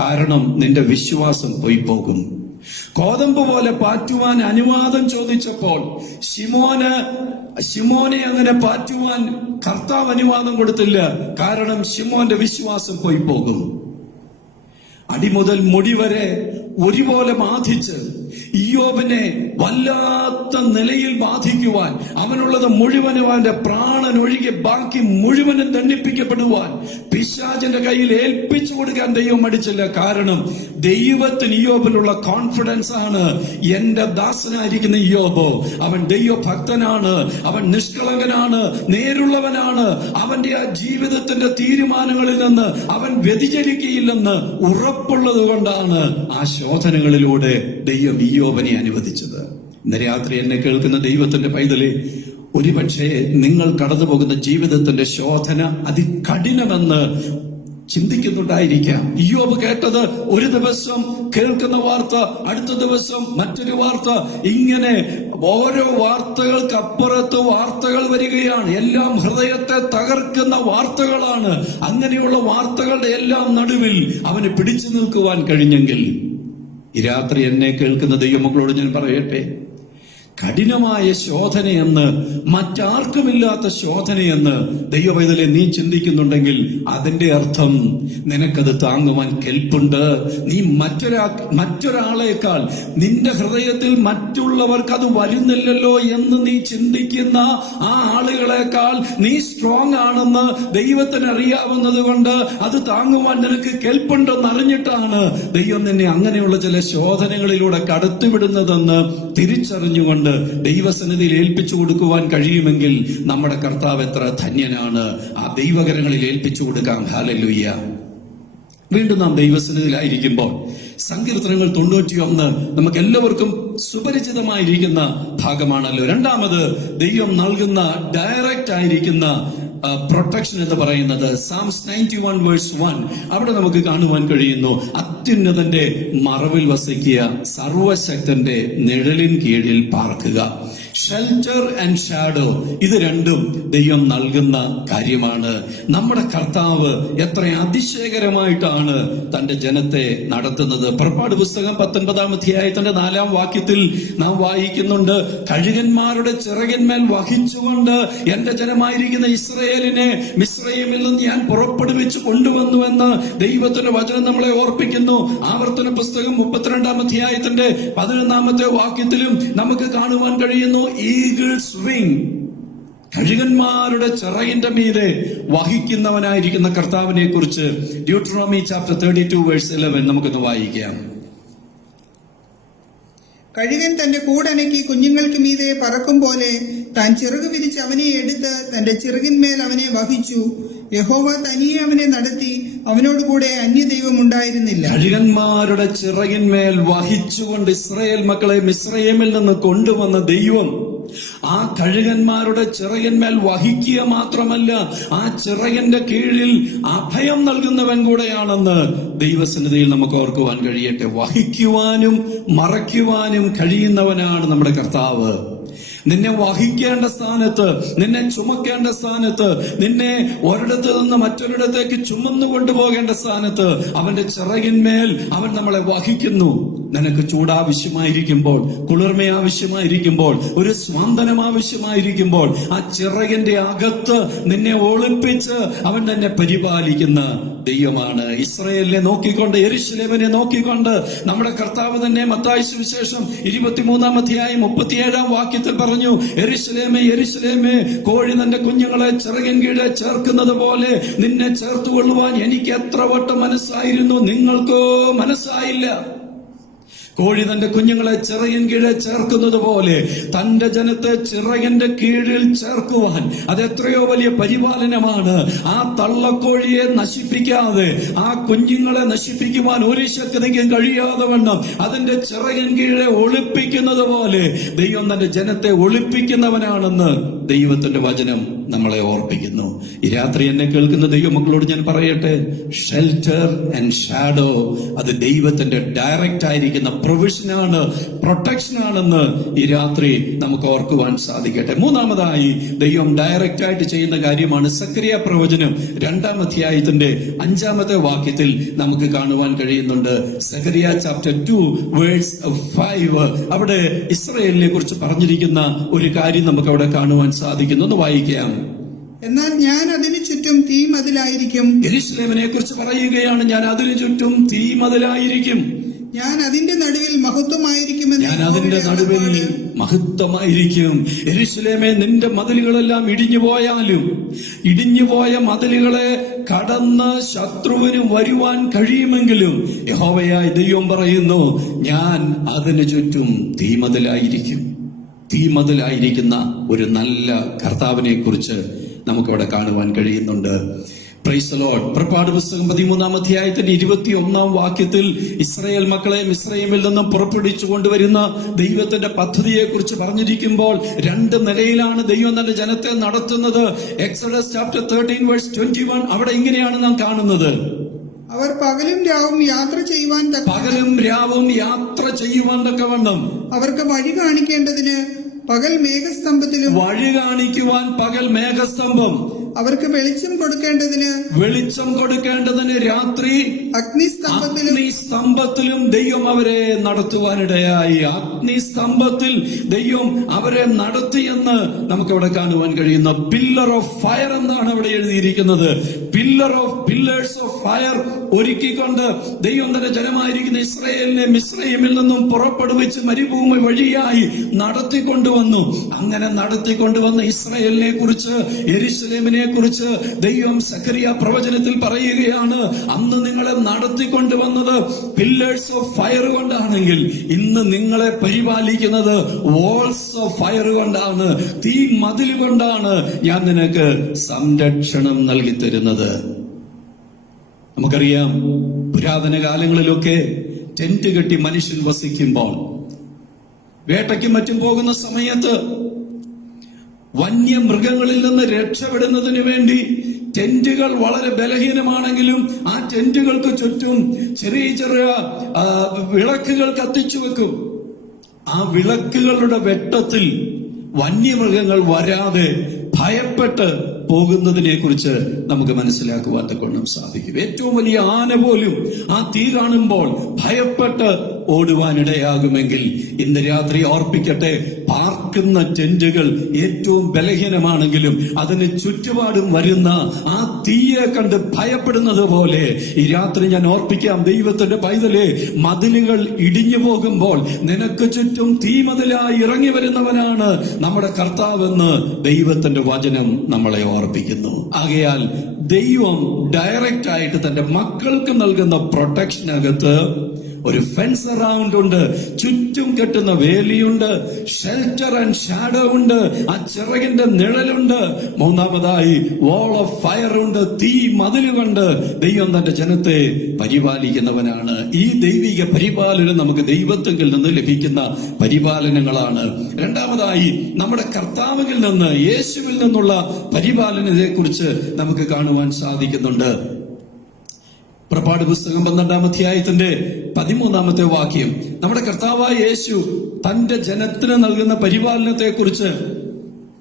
കാരണം നിന്റെ വിശ്വാസം പോയി പോകും. കോതമ്പ് പോലെ പാറ്റുവാൻ അനുവാദം ചോദിച്ചപ്പോൾ ശിമോനെ അങ്ങനെ പാറ്റുവാൻ കർത്താവ് അനുവാദം കൊടുത്തില്ല, കാരണം ശിമോന്റെ വിശ്വാസം പോയി പോകും. അടിമുതൽ മുടി വരെ ഒരുപോലെ ബാധിച്ച് ഇയ്യോബിനെ വല്ലാത്ത നിലയിൽ ബാധിക്കുവാൻ, അവനുള്ളത് മുഴുവനും, അവന്റെ പ്രാണൻ ഒഴികെ ബാക്കി മുഴുവനും ദണ്ഡിപ്പിക്കപ്പെടുവാൻ പിശാചിന്റെ കയ്യിൽ ഏൽപ്പിച്ചു കൊടുക്കാൻ ദൈവം മടിച്ചില്ല. കാരണം ദൈവത്തിന് ഇയ്യോബിലുള്ള കോൺഫിഡൻസ് ആണ്, എന്റെ ദാസനായിരിക്കുന്ന ഇയ്യോബ് അവൻ ദൈവഭക്തനാണ്, അവൻ നിഷ്കളങ്കനാണ്, നേരുള്ളവനാണ്, അവന്റെ ആ ജീവിതത്തിന്റെ തീരുമാനങ്ങളിൽ നിന്ന് അവൻ വ്യതിചലിക്കുകയില്ലെന്ന് ഉറപ്പുള്ളത് കൊണ്ടാണ് ആ ശോധനകളിലൂടെ ദൈവം ഇയ്യോബിനെ അനുവദിച്ചത്. ഇന്ന് രാത്രി എന്നെ കേൾക്കുന്ന ദൈവത്തിന്റെ പൈതലേ, ഒരുപക്ഷെ നിങ്ങൾ കടന്നു പോകുന്ന ജീവിതത്തിന്റെ ശോധന അതികഠിനമെന്ന് ചിന്തിക്കുന്നുണ്ടായിരിക്കാം. ഇയ്യോബ് കേട്ടത് ഒരു ദിവസം കേൾക്കുന്ന വാർത്ത, അടുത്ത ദിവസം മറ്റൊരു വാർത്ത, ഇങ്ങനെ ഓരോ വാർത്തകൾക്കപ്പുറത്ത് വാർത്തകൾ വരികയാണ്. എല്ലാം ഹൃദയത്തെ തകർക്കുന്ന വാർത്തകളാണ്. അങ്ങനെയുള്ള വാർത്തകളുടെ എല്ലാം നടുവിൽ അവന് പിടിച്ചു നിൽക്കുവാൻ കഴിഞ്ഞെങ്കിൽ, ഈ രാത്രി എന്നെ കേൾക്കുന്ന ദൈവമക്കളോട് ഞാൻ പറയട്ടെ, കഠിനമായ ശോധനയെന്ന്, മറ്റാർക്കുമില്ലാത്ത ശോധനയെന്ന് ദൈവപൈതലെ നീ ചിന്തിക്കുന്നുണ്ടെങ്കിൽ അതിന്റെ അർത്ഥം നിനക്കത് താങ്ങുവാൻ കെൽപ്പുണ്ട്. നീ മറ്റൊരാളേക്കാൾ നിന്റെ ഹൃദയത്തിൽ മറ്റുള്ളവർക്ക് അത് വരുന്നില്ലല്ലോ എന്ന് നീ ചിന്തിക്കുന്ന ആ ആളുകളെക്കാൾ നീ സ്ട്രോങ് ആണെന്ന് ദൈവത്തിന് അറിയാവുന്നത് കൊണ്ട് അത് താങ്ങുവാൻ നിനക്ക് കെൽപ്പുണ്ടെന്ന് അറിഞ്ഞിട്ടാണ് ദൈവം നിന്നെ അങ്ങനെയുള്ള ചില ശോധനകളിലൂടെ കടത്തിവിടുന്നതെന്ന് തിരിച്ചറിഞ്ഞുകൊണ്ട് ദൈവസന്നിധിയിൽ ഏൽപ്പിച്ചു കൊടുക്കുവാൻ കഴിയുമെങ്കിൽ നമ്മുടെ കർത്താവ് എത്ര ധന്യനാണ്. ആ ദൈവകരങ്ങളിൽ ഏൽപ്പിച്ചു കൊടുക്കാം. ഹല്ലേലൂയ. വീണ്ടും നാം ദൈവസന്നിധിയിലായിരിക്കുമ്പോൾ സങ്കീർത്തനങ്ങൾ 91 നമുക്ക് എല്ലാവർക്കും സുപരിചിതമായിരിക്കുന്ന ഭാഗമാണല്ലോ. രണ്ടാമത് ദൈവം നൽകുന്ന ഡയറക്റ്റ് ആയിരിക്കുന്ന പ്രൊട്ടക്ഷൻ എന്ന് പറയുന്നത് Psalms 91 verse 1. അവിടെ നമുക്ക് കാണുവാൻ കഴിയുന്നു, അത്യുന്നതന്റെ മറവിൽ വസിക്കുക, സർവശക്തന്റെ നിഴലിൻ കീഴിൽ പാർക്കുക. ഷെൽട്ടർ ആൻഡ് ഷാഡോ, ഇത് രണ്ടും ദൈവം നൽകുന്ന കാര്യമാണ്. നമ്മുടെ കർത്താവ് എത്ര അതിശയകരമായിട്ടാണ് തന്റെ ജനത്തെ നടത്തുന്നത്. പുറപ്പാട് പുസ്തകം 19-ാം അധ്യായത്തിന്റെ 4-ാം വാക്യത്തിൽ നാം വായിക്കുന്നുണ്ട്, കഴുകന്മാരുടെ ചിറകിന്മേൽ വഹിച്ചുകൊണ്ട് എന്റെ ജനമായിരിക്കുന്ന ഇസ്രയേലിനെ മിസ്രയീമിൽ നിന്ന് ഞാൻ പുറപ്പെടുവിച്ച് കൊണ്ടുവന്നുവെന്ന് ദൈവത്തിന്റെ വചനം നമ്മളെ ഓർപ്പിക്കുന്നു. ആവർത്തന പുസ്തകം 32-ാം അധ്യായത്തിന്റെ 11-ാമത്തെ വാക്യത്തിലും നമുക്ക് കാണുവാൻ കഴിയുന്നു, ഈഗിൾസ് വിങ്, കഴുകന്മാരുടെ ചിറകിന്റെ മീതെ വഹിക്കുന്നവനായിരിക്കുന്ന കർത്താവിനെ കുറിച്ച് ഡ്യൂട്ടറോണമി ചാപ്റ്റർ 32 verse 11 നമുക്കൊന്ന് വായിക്കാം. കഴുകൻ തന്റെ കൂടനക്കി കുഞ്ഞുങ്ങൾക്ക് മീതെ പറക്കും പോലെ താൻ ചിറക് വിരിച്ച് അവനെ എടുത്ത് തന്റെ ചിറകിന്മേൽ അവനെ വഹിച്ചു. യഹോവ തനിയെ അവനെ നടത്തി, അവനോടുകൂടെ അന്യദൈവം ഉണ്ടായിരുന്നില്ല. കഴുകന്മാരുടെ ചിറകിന്മേൽ വഹിച്ചുകൊണ്ട് ഇസ്രായേൽ മക്കളെ മിസ്രയീമിൽ നിന്ന് കൊണ്ടുവന്ന ദൈവം ആ കഴുകന്മാരുടെ ചിറകിന്മേൽ വഹിക്കുക മാത്രമല്ല, ആ ചിറകിന്റെ കീഴിൽ അഭയം നൽകുന്നവൻ കൂടെയാണെന്ന് ദൈവസന്നിധിയിൽ നമുക്ക് ഓർക്കുവാൻ കഴിയട്ടെ. വഹിക്കുവാനും മറയ്ക്കുവാനും കഴിയുന്നവനാണ് നമ്മുടെ കർത്താവ്. നിന്നെ വഹിക്കേണ്ട സ്ഥാനത്ത്, നിന്നെ ചുമക്കേണ്ട സ്ഥാനത്ത്, നിന്നെ ഒരിടത്ത് നിന്ന് മറ്റൊരിടത്തേക്ക് ചുമന്നു കൊണ്ടുപോകേണ്ട സ്ഥാനത്ത് അവന്റെ ചിറകിന്മേൽ അവൻ നമ്മളെ വഹിക്കുന്നു. നിനക്ക് ചൂടാവശ്യമായിരിക്കുമ്പോൾ, കുളിർമ ആവശ്യമായിരിക്കുമ്പോൾ, ഒരു സ്വാന്തനം ആവശ്യമായിരിക്കുമ്പോൾ ആ ചിറകിന്റെ അകത്ത് നിന്നെ ഒളിപ്പിച്ച് അവൻ തന്നെ പരിപാലിക്കുന്ന ദൈവമാണ്. ഇസ്രായേലിനെ നോക്കിക്കൊണ്ട്, യെരൂശലേമിനെ നോക്കിക്കൊണ്ട് നമ്മുടെ കർത്താവ് തന്നെ മത്തായി സുവിശേഷം 23-ാം അധ്യായം 37-ാം വാക്യത്തിൽ പറഞ്ഞു, യെരൂശലേമേ യെരൂശലേമേ, കോഴി തന്റെ കുഞ്ഞുങ്ങളെ ചിറകിൻ കീഴെ ചേർക്കുന്നത് പോലെ നിന്നെ ചേർത്തുകൊള്ളുവാൻ എനിക്ക് എത്ര വട്ടം മനസ്സായിരുന്നു, നിങ്ങൾക്കോ മനസ്സായില്ല. കോഴി തന്റെ കുഞ്ഞുങ്ങളെ ചിറകിൻ കീഴെ ചേർക്കുന്നത് പോലെ തന്റെ ജനത്തെ ചിറകിന്റെ കീഴിൽ ചേർക്കുവാൻ അത് എത്രയോ വലിയ പരിപാലനമാണ്. ആ തള്ളക്കോഴിയെ നശിപ്പിക്കാതെ, ആ കുഞ്ഞുങ്ങളെ നശിപ്പിക്കുവാൻ ഒരു ശക്തിക്കും കഴിയാതെ വണ്ണം അതിന്റെ ചിറകിൻ കീഴെ ഒളിപ്പിക്കുന്നത് പോലെ ദൈവം തന്റെ ജനത്തെ ഒളിപ്പിക്കുന്നവനാണെന്ന് ദൈവത്തിന്റെ വചനം നമ്മളെ ഓർപ്പിക്കുന്നു. ഈ രാത്രി എന്നെ കേൾക്കുന്ന ദൈവമക്കളോട് ഞാൻ പറയട്ടെ, ഷെൽട്ടർ ആൻഡ് ഷാഡോ അത് ദൈവത്തിന്റെ ഡയറക്റ്റ് ആയിരിക്കുന്ന പ്രൊവിഷനാണ്, പ്രൊട്ടക്ഷനാണെന്ന് ഈ രാത്രി നമുക്ക് ഓർക്കുവാൻ സാധിക്കട്ടെ. മൂന്നാമതായി ദൈവം ഡയറക്റ്റ് ആയിട്ട് ചെയ്യുന്ന കാര്യമാണ് സക്കറിയ പ്രവചനം 2-ാം അധ്യായത്തിന്റെ 5-ാമത്തെ വാക്യത്തിൽ നമുക്ക് കാണുവാൻ കഴിയുന്നുണ്ട്. സക്കറിയ ചാപ്റ്റർ 2 വേഴ്സ് 5. അവിടെ ഇസ്രായേലിനെ കുറിച്ച് പറഞ്ഞിരിക്കുന്ന ഒരു കാര്യം നമുക്ക് അവിടെ കാണുവാൻ സാധിക്കുന്നു. ഒന്ന് വായിക്കാം. എന്നാൽ ഞാൻ അതിനു ചുറ്റും തീ മതിലായിരിക്കും. യെരൂശലേമിനെ കുറിച്ച് പറയുകയാണ്, ഞാൻ അതിനു ചുറ്റും തീ മതിലായിരിക്കും, ഞാൻ അതിന്റെ നടുവിൽ മഹത്വമായിരിക്കുമെന്ന്. ഞാൻ അതിന്റെ നടുവിൽ മഹത്വമായിരിക്കും. യെരൂശലേമേ, നിന്റെ മതിലുകളെല്ലാം ഇടിഞ്ഞുപോയാലും ഇടിഞ്ഞുപോയ മതിലുകളെ കടന്ന് ശത്രുവിന് വരുവാൻ കഴിയുമെങ്കിലും യഹോവയായ ദൈവം പറയുന്നു, ഞാൻ അതിനു ചുറ്റും തീമതിലായിരിക്കും. തീമതിലായിരിക്കുന്ന ഒരു നല്ല കർത്താവിനെ കുറിച്ച് നമുക്കവിടെ കാണുവാൻ കഴിയുന്നുണ്ട്. Praise the Lord. പുറപ്പാട് പുസ്തകം 13-ാം അധ്യായത്തിന്റെ 21-ാം വാക്യത്തിൽ ഇസ്രായേൽ മക്കളെ മിസ്രയീമിൽ നിന്നും പുറപ്പെടുവിച്ചു കൊണ്ടുവരുന്ന ദൈവത്തിന്റെ പദ്ധതിയെ കുറിച്ച് പറഞ്ഞിരിക്കുമ്പോൾ 2 നിലയിലാണ് ദൈവം തന്റെ ജനത്തെ നടത്തുന്നത്. എക്സോഡസ് ചാപ്റ്റർ 13 വേഴ്സ് 21 അവിടെ ഇങ്ങനെയാണ് നാം കാണുന്നത്. അവർ പകലും രാവും യാത്ര ചെയ്യുവാൻ തക്കവണ്ണം അവർക്ക് വഴി കാണിക്കേണ്ടതിന് പകൽ മേഘസ്തംഭത്തിലും, വഴി കാണിക്കുവാൻ പകൽ മേഘസ്തംഭം, അവർക്ക് വെളിച്ചം കൊടുക്കേണ്ടതിന് രാത്രി അഗ്നിസ്തംഭത്തിലും ദൈവം അവരെ നടത്തുവാനിടയായി. അഗ്നിസ്തംഭത്തിൽ ദൈവം അവരെ നടത്തിയെന്ന് നമുക്കവിടെ കാണുവാൻ കഴിയുന്ന പില്ലർ ഓഫ് ഫയർ എന്നാണ് അവിടെ എഴുതിയിരിക്കുന്നത്. പില്ലേഴ്സ് ഓഫ് ഫയർ ഒരുക്കിക്കൊണ്ട് ദൈവം തന്നെ ജനമായിരിക്കുന്ന ഇസ്രായേലിനെ മിസ്രയീമിൽ നിന്നും പുറപ്പെടുവിച്ച് മരുഭൂമി വഴിയായി നടത്തിക്കൊണ്ടുവന്നു. അങ്ങനെ നടത്തിക്കൊണ്ടുവന്ന ഇസ്രായേലിനെ കുറിച്ച്, യെരൂശലേമിനെ കുറിച്ച് ദൈവം സക്കറിയ പ്രവചനത്തിൽ പറയുകയാണ്, അന്ന് നിങ്ങളെ നടത്തിക്കൊണ്ടുവന്നത് പില്ലേഴ്സ് ഓഫ് ഫയർ കൊണ്ടാണെങ്കിൽ ഇന്ന് നിങ്ങളെ പരിപാലിക്കുന്നത് വാൾസ് ഓഫ് ഫയർ കൊണ്ടാണ്, തീ മതിൽ കൊണ്ടാണ് ഞാൻ നിനക്ക് സംരക്ഷണം നൽകി തരുന്നത്. നമുക്കറിയാം, പുരാതന കാലങ്ങളിലൊക്കെ ടെന്റ് കെട്ടി മനുഷ്യൻ വസിക്കുമ്പോൾ, വേട്ടയ്ക്കും മറ്റും പോകുന്ന സമയത്ത് വന്യമൃഗങ്ങളിൽ നിന്ന് രക്ഷപ്പെടുന്നതിന് വേണ്ടി ടെന്റുകൾ വളരെ ബലഹീനമാണെങ്കിലും ആ ടെന്റുകൾക്ക് ചുറ്റും ചെറിയ ചെറിയ വിളക്കുകൾ കത്തിച്ചു വെക്കും. ആ വിളക്കുകളുടെ വെട്ടത്തിൽ വന്യമൃഗങ്ങൾ വരാതെ ഭയപ്പെട്ട് പോകുന്നതിനെ കുറിച്ച് നമുക്ക് മനസ്സിലാക്കുവാൻ തക്കവണ്ണം സാധിക്കും. ഏറ്റവും വലിയ ആന പോലും ആ തീ കാണുമ്പോൾ ഭയപ്പെട്ട് ഓടുവാനിടയാകുമെങ്കിൽ ഇന്ന് രാത്രി ഓർപ്പിക്കട്ടെ, പാർക്കുന്ന ടെന്റുകൾ ഏറ്റവും ബലഹീനമാണെങ്കിലും അതിന് ചുറ്റുപാടും വരുന്ന ആ തീയെ കണ്ട് ഭയപ്പെടുന്നത് പോലെ ഈ രാത്രി ഞാൻ ഓർപ്പിക്കാം, ദൈവത്തിന്റെ പൈതലേ, മതിലുകൾ ഇടിഞ്ഞു പോകുമ്പോൾ നിനക്ക് ചുറ്റും തീമതിലായി ഇറങ്ങി വരുന്നവനാണ് നമ്മുടെ കർത്താവെന്ന് ദൈവത്തിന്റെ വചനം നമ്മളെ ഓർപ്പിക്കുന്നു. ആകയാൽ ദൈവം ഡയറക്റ്റ് ആയിട്ട് തന്റെ മക്കൾക്ക് നൽകുന്ന പ്രൊട്ടക്ഷനകത്ത് ഒരു ഫെൻസ് അറൗണ്ട് ഉണ്ട്, ചുറ്റും കെട്ടുന്ന വേലിയുണ്ട്, ഷെൽട്ടർ ആൻഡ് ഷാഡോ ഉണ്ട്, ആ ചിറകിന്റെ നിഴലുണ്ട്. മൂന്നാമതായി വാൾ ഓഫ് ഫയർ ഉണ്ട്, തീ മതിലുകൊണ്ട് ദൈവം തന്റെ ജനത്തെ പരിപാലിക്കുന്നവനാണ്. ഈ ദൈവിക പരിപാലനം നമുക്ക് ദൈവത്വത്തിൽ നിന്ന് ലഭിക്കുന്ന പരിപാലനങ്ങളാണ്. രണ്ടാമതായി നമ്മുടെ കർത്താവിൽ നിന്ന്, യേശുവിൽ നിന്നുള്ള പരിപാലനത്തെ കുറിച്ച് നമുക്ക് കാണുവാൻ സാധിക്കുന്നുണ്ട്. പുറപ്പാട് പുസ്തകം 12-ാം അധ്യായത്തിന്റെ 13-ാമത്തെ വാക്യം നമ്മുടെ കർത്താവായ യേശു തന്റെ ജനത്തിന് നൽകുന്ന പരിപാലനത്തെ കുറിച്ച്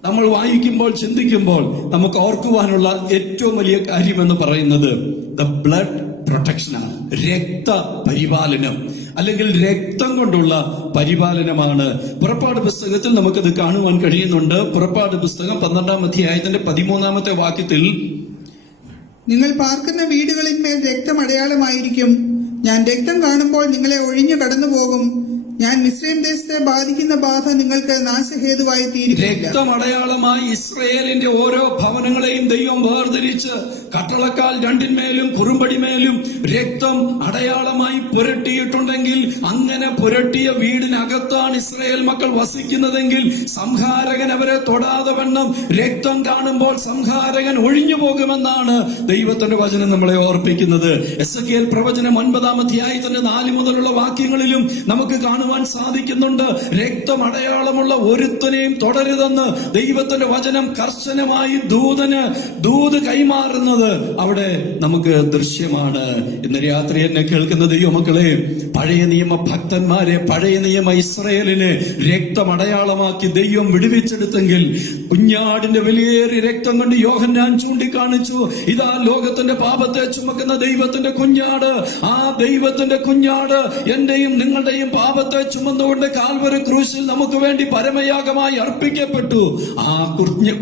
നമ്മൾ വായിക്കുമ്പോൾ, ചിന്തിക്കുമ്പോൾ നമുക്ക് ഓർക്കുവാനുള്ള ഏറ്റവും വലിയ കാര്യം എന്ന് പറയുന്നത് ദ ബ്ലഡ് പ്രൊട്ടക്ഷനാണ്, രക്ത പരിപാലനം. അല്ലെങ്കിൽ രക്തം കൊണ്ടുള്ള പരിപാലനമാണ്. പുറപ്പാട് പുസ്തകത്തിൽ നമുക്കത് കാണുവാൻ കഴിയുന്നുണ്ട്. പുറപ്പാട് പുസ്തകം 12-ാം അധ്യായത്തിന്റെ 13-ാമത്തെ വാക്യത്തിൽ, നിങ്ങൾ പാർക്കുന്ന വീടുകളിന്മേൽ രക്തം അടയാളമായിരിക്കും. ഞാൻ രക്തം കാണുമ്പോൾ നിങ്ങളെ ഒഴിഞ്ഞു കടന്നുപോകും. ഞാൻ മിസ്രൈം ദേശത്തെ ബാധിക്കുന്ന ബാധ നിങ്ങൾക്ക് നാശഹേതുവായി തീരുകയില്ല. രക്തം അടയാളമായി ഇസ്രയേലിന്റെ ഓരോ ഭവനങ്ങളെയും ദൈവം വേർതിരിച്ച് കട്ടളക്കാൽ രണ്ടിന്മേലും കുറുമ്പടിമേലും രക്തം അടയാളമായി പുരട്ടിയിട്ടുണ്ടെങ്കിൽ, അങ്ങനെ പുരട്ടിയ വീടിനകത്താണ് ഇസ്രയേൽ മക്കൾ വസിക്കുന്നതെങ്കിൽ സംഹാരകൻ അവരെ തൊടാതെ വണ്ണം രക്തം കാണുമ്പോൾ സംഹാരകൻ ഒഴിഞ്ഞു പോകുമെന്നാണ് ദൈവത്തിന്റെ വചനം നമ്മളെ ഓർപ്പിക്കുന്നത്. എസെക്കിയേൽ പ്രവചനം 9-ാം അധ്യായത്തിന്റെ 4 മുതലുള്ള വാക്യങ്ങളിലും നമുക്ക് കാണുവാൻ സാധിക്കുന്നുണ്ട്. രക്തം അടയാളമുള്ള ഒരുത്തനെയും തുടരുതെന്ന് ദൈവത്തിന്റെ വചനം കർശനമായി ദൂത് കൈമാറുന്നത് അവിടെ നമുക്ക് ദൃശ്യമാണ്. ഇന്ന് രാത്രി എന്നെ കേൾക്കുന്ന ദൈവമക്കളെ, പഴയ നിയമ ഭക്തന്മാരെ, പഴയ നിയമ ഇസ്രയേലിനെ രക്തം അടയാളമാക്കി ദൈവം വിടുവിച്ചെടുത്തെങ്കിൽ, കുഞ്ഞാടിന്റെ വിലയേറിയ രക്തം കൊണ്ട് യോഹന്നാൻ ചൂണ്ടിക്കാണിച്ചു, ഇതാ ലോകത്തിന്റെ പാപത്തെ ചുമക്കുന്ന ദൈവത്തിന്റെ കുഞ്ഞാട്. ആ ദൈവത്തിന്റെ കുഞ്ഞാട് എന്റെയും നിങ്ങളുടെയും പാപത്തെ ചുമന്നുകൊണ്ട് കാൽവരി ക്രൂശിൽ നമുക്ക് വേണ്ടി പരമയാഗമായി അർപ്പിക്കപ്പെട്ടു. ആ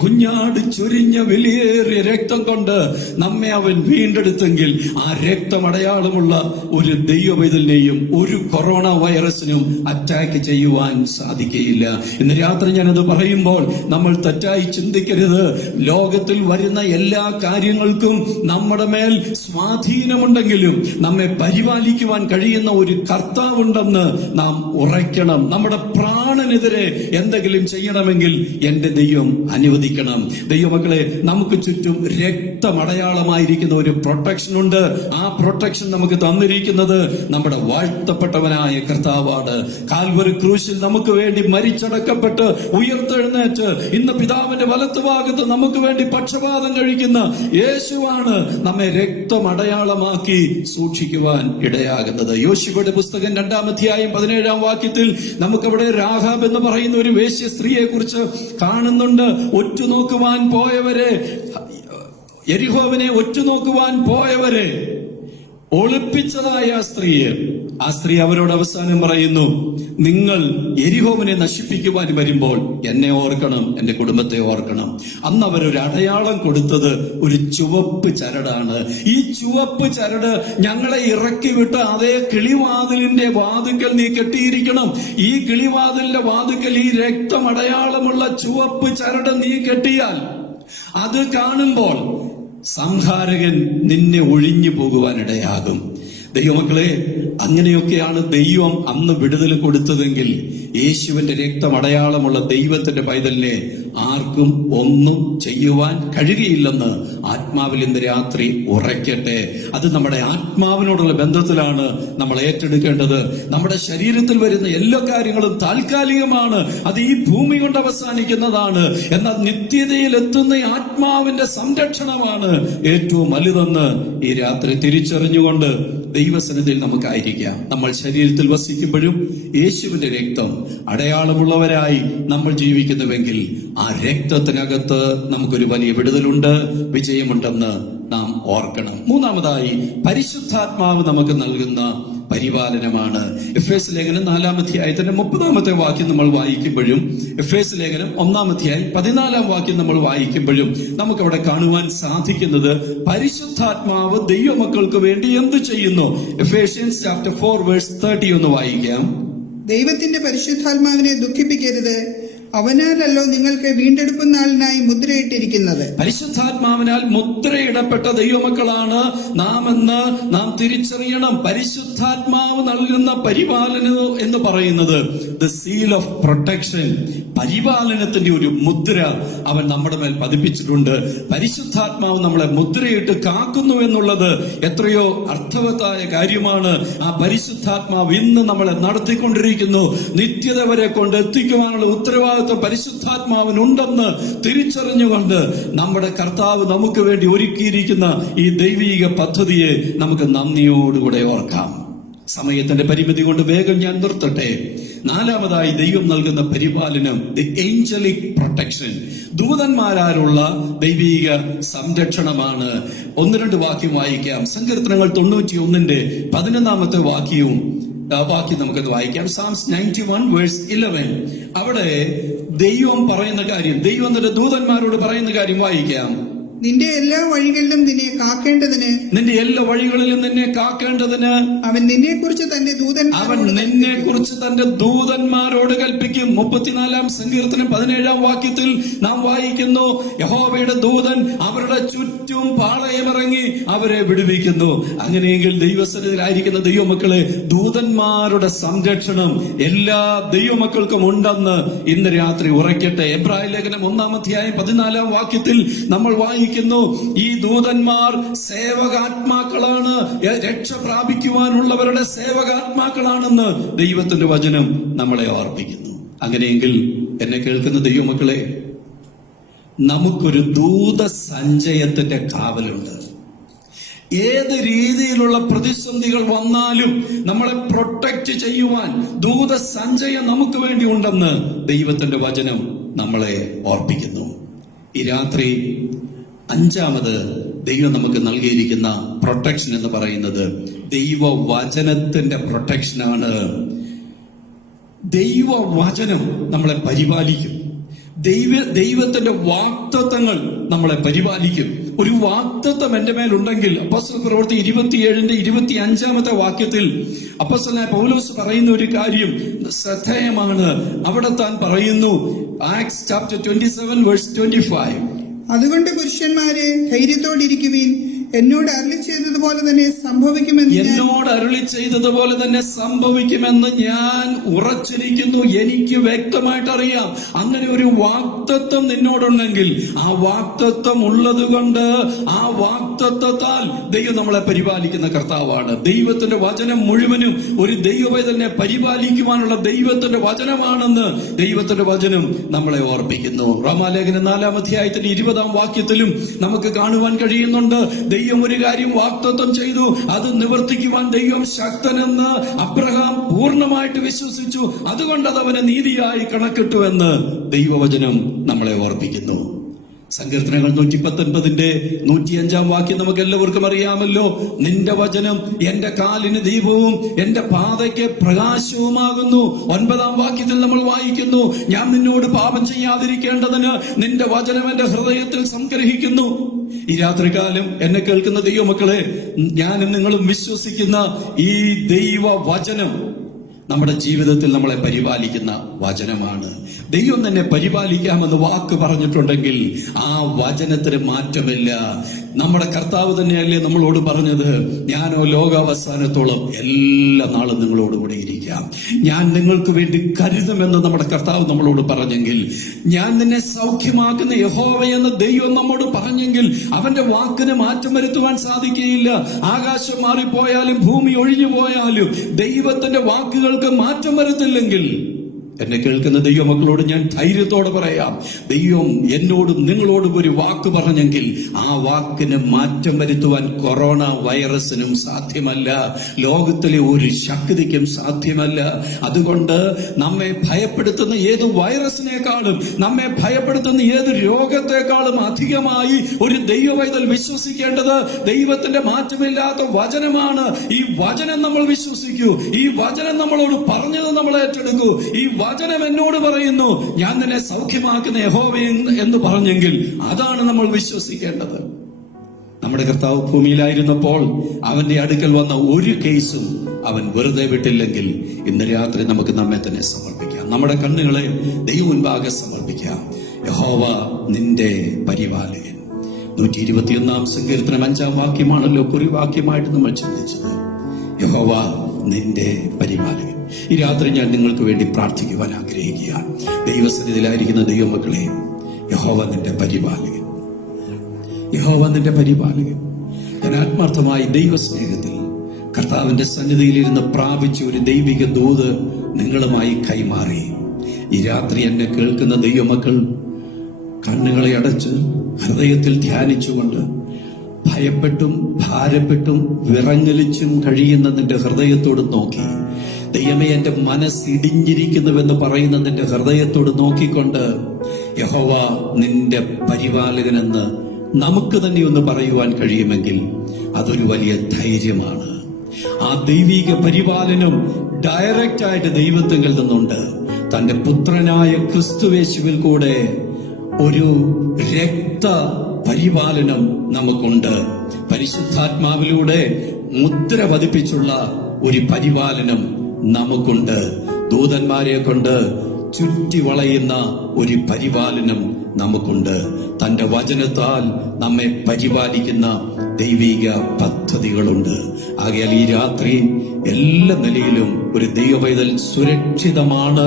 കുഞ്ഞാട് ചൊരിഞ്ഞ വിലയേറിയ രക്തം കൊണ്ട് നമ്മെ അവൻ വീണ്ടെടുത്തെങ്കിൽ, ആ രക്തം അടയാളമുള്ള ഒരു ദൈവവൈതലിനെയും ഒരു കൊറോണ വൈറസിനും അറ്റാക്ക് ചെയ്യുവാൻ സാധിക്കുകയില്ല. ഇന്ന് രാത്രി ഞാനത് പറയുമ്പോൾ നമ്മൾ തെറ്റായി ചിന്തിക്കരുത്. ലോകത്തിൽ വരുന്ന എല്ലാ കാര്യങ്ങൾക്കും നമ്മുടെ മേൽ സ്വാധീനമുണ്ടെങ്കിലും നമ്മെ പരിപാലിക്കുവാൻ കഴിയുന്ന ഒരു കർത്താവുണ്ടെന്ന് നാം ഉറയ്ക്കണം. നമ്മുടെ പ്രാണനെതിരെ എന്തെങ്കിലും ചെയ്യണമെങ്കിൽ എന്റെ ദൈവം അനുവദിക്കണം. ദൈവമക്കളെ, നമുക്ക് ചുറ്റും രക്തമടയാളമായിരിക്കുന്ന ഒരു പ്രൊട്ടക്ഷൻ ഉണ്ട്. ആ പ്രൊട്ടക്ഷൻ നമുക്ക് തന്നിരിക്കുന്നത് നമ്മുടെ വാഴ്ത്തപ്പെട്ടവനായ കർത്താവാണ്. കാൽവരി ക്രൂശിൽ നമുക്ക് വേണ്ടി മരിച്ചടക്കപ്പെട്ട് ഉയർത്തെഴുന്നേറ്റ് ഇന്ന് പിതാവിന്റെ വലത്തുഭാഗത്ത് നമുക്ക് വേണ്ടി പക്ഷപാതം കഴിക്കുന്ന യേശുവാണ് നമ്മെ രക്തമടയാളമാക്കി സൂക്ഷിക്കുവാൻ ഇടയാകുന്നത്. യോശുവയുടെ പുസ്തകം 2-ാം അധ്യായം 17-ാം വാക്യത്തിൽ നമുക്കവിടെ രാഹാബ് എന്ന് പറയുന്ന ഒരു വേശ്യ സ്ത്രീയെ കുറിച്ച് കാണുന്നുണ്ട്. ഒറ്റുനോക്കുവാൻ പോയവരെ, യെരിഹോവിനെ ഒറ്റുനോക്കുവാൻ പോയവരെ ഒളിപ്പിച്ചതായ ആ സ്ത്രീ അവരോട് അവസാനം പറയുന്നു, നിങ്ങൾ യെരിഹോവിനെ നശിപ്പിക്കുവാൻ വരുമ്പോൾ എന്നെ ഓർക്കണം, എന്റെ കുടുംബത്തെ ഓർക്കണം. അന്ന് അവരൊരു അടയാളം കൊടുത്തത് ഒരു ചുവപ്പ് ചരടാണ്. ഈ ചുവപ്പ് ചരട് ഞങ്ങളെ ഇറക്കി വിട്ട് അതേ കിളിവാതിലിന്റെ വാതിക്കൽ നീ കെട്ടിയിരിക്കണം. ഈ കിളിവാതിലിന്റെ വാതിക്കൽ ഈ രക്തമടയാളമുള്ള ചുവപ്പ് ചരട് നീ കെട്ടിയാൽ അത് കാണുമ്പോൾ സംഹാരകൻ നിന്നെ ഒഴിഞ്ഞു പോകുവാനിടയാകും. ദൈവമക്കളെ, അങ്ങനെയൊക്കെയാണ് ദൈവം അന്ന് വിടുതൽ കൊടുത്തതെങ്കിൽ യേശുവിന്റെ രക്തമടയാളമുള്ള ദൈവത്തിന്റെ പൈതലിനെ ആർക്കും ഒന്നും ചെയ്യുവാൻ കഴിയുകയില്ലെന്ന് ആത്മാവിൽ ഇന്ന് രാത്രി ഉറയ്ക്കട്ടെ. അത് നമ്മുടെ ആത്മാവിനോടുള്ള ബന്ധത്തിലാണ് നമ്മൾ ഏറ്റെടുക്കേണ്ടത്. നമ്മുടെ ശരീരത്തിൽ വരുന്ന എല്ലാ കാര്യങ്ങളും താൽക്കാലികമാണ്. അത് ഈ ഭൂമി കൊണ്ട് അവസാനിക്കുന്നതാണ്. എന്നാൽ നിത്യതയിൽ എത്തുന്ന ആത്മാവിന്റെ സംരക്ഷണമാണ് ഏറ്റവും വലുതെന്ന് ഈ രാത്രി തിരിച്ചറിഞ്ഞുകൊണ്ട് ദൈവസന്നിധിയിൽ നമുക്കായിരിക്കാം. നമ്മൾ ശരീരത്തിൽ വസിക്കുമ്പോഴും യേശുവിന്റെ രക്തം അടയാളമുള്ളവരായി നമ്മൾ ജീവിക്കുന്നുവെങ്കിൽ ആ രക്തത്തിനകത്ത് നമുക്കൊരു വലിയ വിടുതലുണ്ട്, വിജയമുണ്ടെന്ന് നാം ഓർക്കണം. മൂന്നാമതായി, പരിശുദ്ധാത്മാവ് നമുക്ക് നൽകുന്ന പരിപാലനമാണ്. എഫേസ് ലേഖനം 4-ാം അധ്യായത്തിന്റെ 30-ാമത്തെ വാക്യം നമ്മൾ വായിക്കുമ്പോഴും, എഫേസ് ലേഖനം 1-ാം അധ്യായം 14-ാം വാക്യം നമ്മൾ വായിക്കുമ്പോഴും നമുക്കവിടെ കാണുവാൻ സാധിക്കുന്നത് പരിശുദ്ധാത്മാവ് ദൈവമക്കൾക്ക് വേണ്ടി എന്ത് ചെയ്യുന്നു. എഫേഷ്യൻസ് ചാപ്റ്റർ 4:30 ഒന്ന് വായിക്കാം. ദൈവത്തിന്റെ പരിശുദ്ധാത്മാവിനെ ദുഃഖിപ്പിക്കരുത്, അവനാലല്ലോ നിങ്ങൾക്ക് വീണ്ടെടുപ്പ് നാളിനായി മുദ്രയിട്ടിരിക്കുന്നത്. പരിശുദ്ധാത്മാവിനാൽ മുദ്രയിടപ്പെട്ട ദൈവമക്കളാണ് നാം എന്ന് നാം തിരിച്ചറിയണം. പരിശുദ്ധാത്മാവ് നൽകുന്ന പരിപാലനം എന്ന് പറയുന്നത് ദ സീൽ ഓഫ് പ്രൊട്ടക്ഷൻ, പരിപാലനത്തിന്റെ ഒരു മുദ്ര അവൻ നമ്മുടെ മേൽ പതിപ്പിച്ചിട്ടുണ്ട്. പരിശുദ്ധാത്മാവ് നമ്മളെ മുദ്രയിട്ട് കാക്കുന്നു എന്നുള്ളത് എത്രയോ അർത്ഥവത്തായ കാര്യമാണ്. ആ പരിശുദ്ധാത്മാവ് ഇന്ന് നമ്മളെ നടത്തിക്കൊണ്ടിരിക്കുന്നു. നിത്യത വരെ കൊണ്ട് എത്തിക്കുവാനുള്ള ഉത്തരവാദിത്വം പരിശുദ്ധാത്മാവിനുണ്ടെന്ന് തിരിച്ചറിഞ്ഞുകൊണ്ട് നമ്മുടെ കർത്താവ് നമുക്ക് വേണ്ടി ഒരുക്കിയിരിക്കുന്ന ഈ ദൈവീക പദ്ധതിയെ നമുക്ക് നന്ദിയോടുകൂടെ ഓർക്കാം. സമയത്തിന്റെ പരിമിതി കൊണ്ട് വേഗം ഞാൻ നിർത്തട്ടെ. നാലാമതായി, ദൈവം നൽകുന്ന പരിപാലനം, ദി ഏഞ്ചലിക് പ്രൊട്ടക്ഷൻ, ദൂതന്മാരാലുള്ള ദൈവീക സംരക്ഷണമാണ്. 1-2 വാക്യം വായിക്കാം. സങ്കീർത്തനങ്ങൾ 91-ന്റെ 11-ാമത്തെ വാക്യവും വാക്യം നമുക്കത് വായിക്കാം. സാംസ് 91 വേഴ്സ് 11. അവിടെ ദൈവം പറയുന്ന കാര്യം, ദൈവം തന്റെ ദൂതന്മാരോട് പറയുന്ന കാര്യം വായിക്കാം. നിന്റെ എല്ലാ വഴികളിലും നിന്നെ കാക്കേണ്ടതിന്, നിന്റെ എല്ലാ വഴികളിലും നിന്നെ കാക്കേണ്ടതിന് അവൻ നിന്നെക്കുറിച്ച് തന്റെ ദൂതന്മാരോട് കൽപ്പിക്കും. 34 സങ്കീർത്തനം 17 വാക്യത്തിൽ നാം വായിക്കുന്നു, യഹോവയുടെ ദൂതൻ അവരുടെ ചുറ്റും പാളയമിറങ്ങി അവരെ വിടുവിക്കുന്നു. അങ്ങനെയെങ്കിൽ ദൈവസന്നിധിയിലായിരിക്കുന്ന ദൈവമക്കളെ, ദൂതന്മാരുടെ സംരക്ഷണം എല്ലാ ദൈവമക്കൾക്കും ഉണ്ടെന്ന് ഇന്ന് രാത്രി ഉറയ്ക്കട്ടെ. എബ്രായ ലേഖനം 1-ാം 14 വാക്യത്തിൽ നമ്മൾ വായിക്കുന്നു, ഈ ദൂതന്മാർ സേവകാത്മാക്കളാണ്, രക്ഷ പ്രാപിക്കുവാനുള്ളവരുടെ സേവകാത്മാക്കളാണെന്ന് ദൈവത്തിന്റെ വചനം നമ്മളെ ഓർപ്പിക്കുന്നു. അങ്ങനെയെങ്കിൽ എന്നെ കേൾക്കുന്ന ദൈവമക്കളെ, നമുക്കൊരു ദൂത സഞ്ചയത്തിന്റെ കാവലുണ്ട്. ഏത് രീതിയിലുള്ള പ്രതിസന്ധികൾ വന്നാലും നമ്മളെ പ്രൊട്ടക്ട് ചെയ്യുവാൻ ദൂത സഞ്ചയം നമുക്ക് വേണ്ടി ഉണ്ടെന്ന് ദൈവത്തിന്റെ വചനം നമ്മളെ ഓർപ്പിക്കുന്നു. ഈ രാത്രി 5ാമത് ദൈവം നമുക്ക് നൽകിയിരിക്കുന്ന പ്രൊട്ടക്ഷൻ എന്ന് പറയുന്നത് ദൈവവചനത്തിന്റെ പ്രൊട്ടക്ഷനാണ്. ദൈവവചനം നമ്മളെ പരിപാലിക്കും. ദൈവത്തിന്റെ വാഗ്ദത്തങ്ങൾ നമ്മളെ പരിപാലിക്കും. ഒരു വാഗ്ദത്തം എന്റെ മേലുണ്ടെങ്കിൽ, അപ്പോസ്തല പ്രവൃത്തി 27-ന്റെ 25-ാമത്തെ വാക്യത്തിൽ അപ്പോസ്തലനായ പൗലോസ് പറയുന്ന ഒരു കാര്യം ശ്രദ്ധേയമാണ്. അവിടെ താൻ പറയുന്നു, ആക്ട്സ് ചാപ്റ്റർ 27 വേഴ്സ് 25, അതുകൊണ്ട് പുരുഷന്മാരെ ധൈര്യത്തോടിരിക്കുവിൻ, എന്നോട് അരുളി ചെയ്തതുപോലെ തന്നെ സംഭവിക്കുമെന്ന് ഞാൻ ഉറച്ചിരിക്കുന്നു. എനിക്ക് വ്യക്തമായിട്ട് അറിയാം, അങ്ങനെ ഒരു വാഗ്ദത്തം നിന്നോടുണ്ടെങ്കിൽ, ആ വാഗ്ദത്തം ഉള്ളത് കൊണ്ട്, ആ വാഗ്ദത്തത്താൽ ദൈവം നമ്മളെ പരിപാലിക്കുന്ന കർത്താവാണ്. ദൈവത്തിന്റെ വചനം മുഴുവനും ഒരു ദൈവവേദനെ പരിപാലിക്കുവാനുള്ള ദൈവത്തിന്റെ വചനമാണെന്ന് ദൈവത്തിന്റെ വചനം നമ്മളെ ഓർപ്പിക്കുന്നു. റോമാലേഖനം 4-ാം അധ്യായത്തിന്റെ 20-ാം വാക്യത്തിലും നമുക്ക് കാണുവാൻ കഴിയുന്നുണ്ട്, ദൈവം ഒരു കാര്യം വാഗ്ദത്തം ചെയ്തു, അത് നിവർത്തിക്കുവാൻ ദൈവം ശക്തനെന്ന് അബ്രഹാം പൂർണ്ണമായിട്ട് വിശ്വസിച്ചു, അതുകൊണ്ട് അത് അവനെ നീതിയായി കണക്കിട്ടുവെന്ന് ദൈവവചനം നമ്മളെ ഓർപ്പിക്കുന്നു. സങ്കീർത്തനങ്ങൾ 119-ന്റെ 105-ാം വാക്യം നമുക്ക് എല്ലാവർക്കും അറിയാമല്ലോ, നിന്റെ വചനം എന്റെ കാലിന് ദീപവും എന്റെ പാതയ്ക്ക് പ്രകാശവുമാകുന്നു. 9-ാം വാക്യത്തിൽ നമ്മൾ വായിക്കുന്നു, ഞാൻ നിന്നോട് പാപം ചെയ്യാതിരിക്കേണ്ടതിന് നിന്റെ വചനം എന്റെ ഹൃദയത്തിൽ സംഗ്രഹിക്കുന്നു. ഈ രാത്രികാലം എന്നെ കേൾക്കുന്ന ദൈവമക്കളെ, ഞാനും നിങ്ങളും വിശ്വസിക്കുന്ന ഈ ദൈവ വചനം നമ്മുടെ ജീവിതത്തിൽ നമ്മളെ പരിപാലിക്കുന്ന വചനമാണ്. ദൈവം തന്നെ പരിപാലിക്കാമെന്ന് വാക്ക് പറഞ്ഞിട്ടുണ്ടെങ്കിൽ ആ വചനത്തിന് മാറ്റമില്ല. നമ്മുടെ കർത്താവ് തന്നെയല്ലേ നമ്മളോട് പറഞ്ഞത്, ഞാനോ ലോകാവസാനത്തോളം എല്ലാ നാളും നിങ്ങളോട് കൂടെ ഇരിക്കാം, ഞാൻ നിങ്ങൾക്ക് വേണ്ടി കരുതുമെന്ന് നമ്മുടെ കർത്താവ് നമ്മളോട് പറഞ്ഞെങ്കിൽ, ഞാൻ നിന്നെ സൗഖ്യമാക്കുന്ന യഹോവയെന്ന് ദൈവം നമ്മോട് പറഞ്ഞെങ്കിൽ, അവന്റെ വാക്കിന് മാറ്റം വരുത്തുവാൻ സാധിക്കുകയില്ല. ആകാശം മാറിപ്പോയാലും ഭൂമി ഒഴിഞ്ഞു പോയാലും ദൈവത്തിന്റെ വാക്കുകൾക്ക് മാറ്റം വരുത്തില്ലെങ്കിൽ, എന്നെ കേൾക്കുന്ന ദൈവമക്കളോട് ഞാൻ ധൈര്യത്തോടെ പറയാം, ദൈവം എന്നോടും നിങ്ങളോടും ഒരു വാക്ക് പറഞ്ഞെങ്കിൽ ആ വാക്കിന് മാറ്റം വരുത്തുവാൻ കൊറോണ വൈറസിനും സാധ്യമല്ല, ലോകത്തിലെ ഒരു ശക്തിക്കും സാധ്യമല്ല. അതുകൊണ്ട് നമ്മെ ഭയപ്പെടുത്തുന്ന ഏത് വൈറസിനേക്കാളും, നമ്മെ ഭയപ്പെടുത്തുന്ന ഏത് രോഗത്തെക്കാളും അധികമായി ഒരു ദൈവവൈതൽ വിശ്വസിക്കേണ്ടത് ദൈവത്തിന്റെ മാറ്റമില്ലാത്ത വചനമാണ്. ഈ വചനം നമ്മൾ വിശ്വസിക്കൂ, ഈ വചനം നമ്മളോട് പറഞ്ഞത് നമ്മൾ ഏറ്റെടുക്കൂ. ഈ വചനം എന്നോട് പറയുന്നു, ഞാൻ നിന്നെ സൗഖ്യമാക്കുന്ന യഹോവ എന്ന് പറഞ്ഞെങ്കിൽ അതാണ് നമ്മൾ വിശ്വസിക്കേണ്ടത്. നമ്മുടെ കർത്താവ് ഭൂമിയിലായിരുന്നപ്പോൾ അവന്റെ അടുക്കൽ വന്ന ഒരു കേസും അവൻ വെറുതെ വിട്ടില്ലെങ്കിൽ ഇന്ന് രാത്രി നമുക്ക് നമ്മെ തന്നെ സമർപ്പിക്കാം, നമ്മുടെ കണ്ണുകളെ ദൈവം മുൻപാകെ സമർപ്പിക്കാം. യഹോവ നിന്റെ പരിപാലകൻ. 121-ാം സങ്കീർത്തനം 5-ാം വാക്യമാണല്ലോ കുറിവാക്യമായിട്ട് നമ്മൾ ചിന്തിച്ചത്. യഹോവ നിന്റെ പരിപാലകൻ. ഈ രാത്രി ഞാൻ നിങ്ങൾക്ക് വേണ്ടി പ്രാർത്ഥിക്കുവാൻ ആഗ്രഹിക്കുകയാണ്. ദൈവസന്നിധിയിലായിരിക്കുന്ന ദൈവമക്കളെ, യഹോവ നിന്റെ പരിപാലകൻ, യഹോവ നിന്റെ പരിപാലകൻ. ഞാൻ ആത്മാർത്ഥമായി ദൈവസ്നേഹത്തിൽ കർത്താവിന്റെ സന്നിധിയിലിരുന്ന് പ്രാപിച്ച ഒരു ദൈവിക ദൂത് നിങ്ങളുമായി കൈമാറി. ഈ രാത്രി എന്നെ കേൾക്കുന്ന ദൈവമക്കൾ കണ്ണുകളെ അടച്ച് ഹൃദയത്തിൽ ധ്യാനിച്ചുകൊണ്ട് ഭയപ്പെട്ടും ഭാരപ്പെട്ടും വിറങ്ങലിച്ചും കഴിയുന്ന നിന്റെ ഹൃദയത്തോട് നോക്കി, ദൈവമേ എന്റെ മനസ്സിടിഞ്ഞിരിക്കുന്നുവെന്ന് പറയുന്ന നിന്റെ ഹൃദയത്തോട് നോക്കിക്കൊണ്ട്, യഹോവ നിന്റെ പരിപാലകനെന്ന് നമുക്ക് തന്നെ ഒന്ന് പറയുവാൻ കഴിയുമെങ്കിൽ അതൊരു വലിയ ധൈര്യമാണ്. ആ ദൈവിക പരിപാലനം ഡയറക്റ്റ് ആയിട്ട് ദൈവത്തിങ്കിൽ നിന്നുണ്ട്. തന്റെ പുത്രനായ ക്രിസ്തുവേശുവിൽ കൂടെ ഒരു രക്ത പരിപാലനം നമുക്കുണ്ട്. പരിശുദ്ധാത്മാവിലൂടെ മുദ്ര പതിപ്പിച്ചുള്ള ഒരു പരിപാലനം നമുക്കുണ്ട്. ദൂതന്മാരെ കൊണ്ട് ചുറ്റി വളയുന്ന ഒരു പരിപാലനം നമുക്കുണ്ട്. തന്റെ വചനത്താൽ നമ്മെ പരിപാലിക്കുന്ന ദൈവിക പദ്ധതികളുണ്ട്. ആകയാൽ ഈ രാത്രി എല്ലാ നിലയിലും ഒരു ദൈവപൈതൽ സുരക്ഷിതമാണ്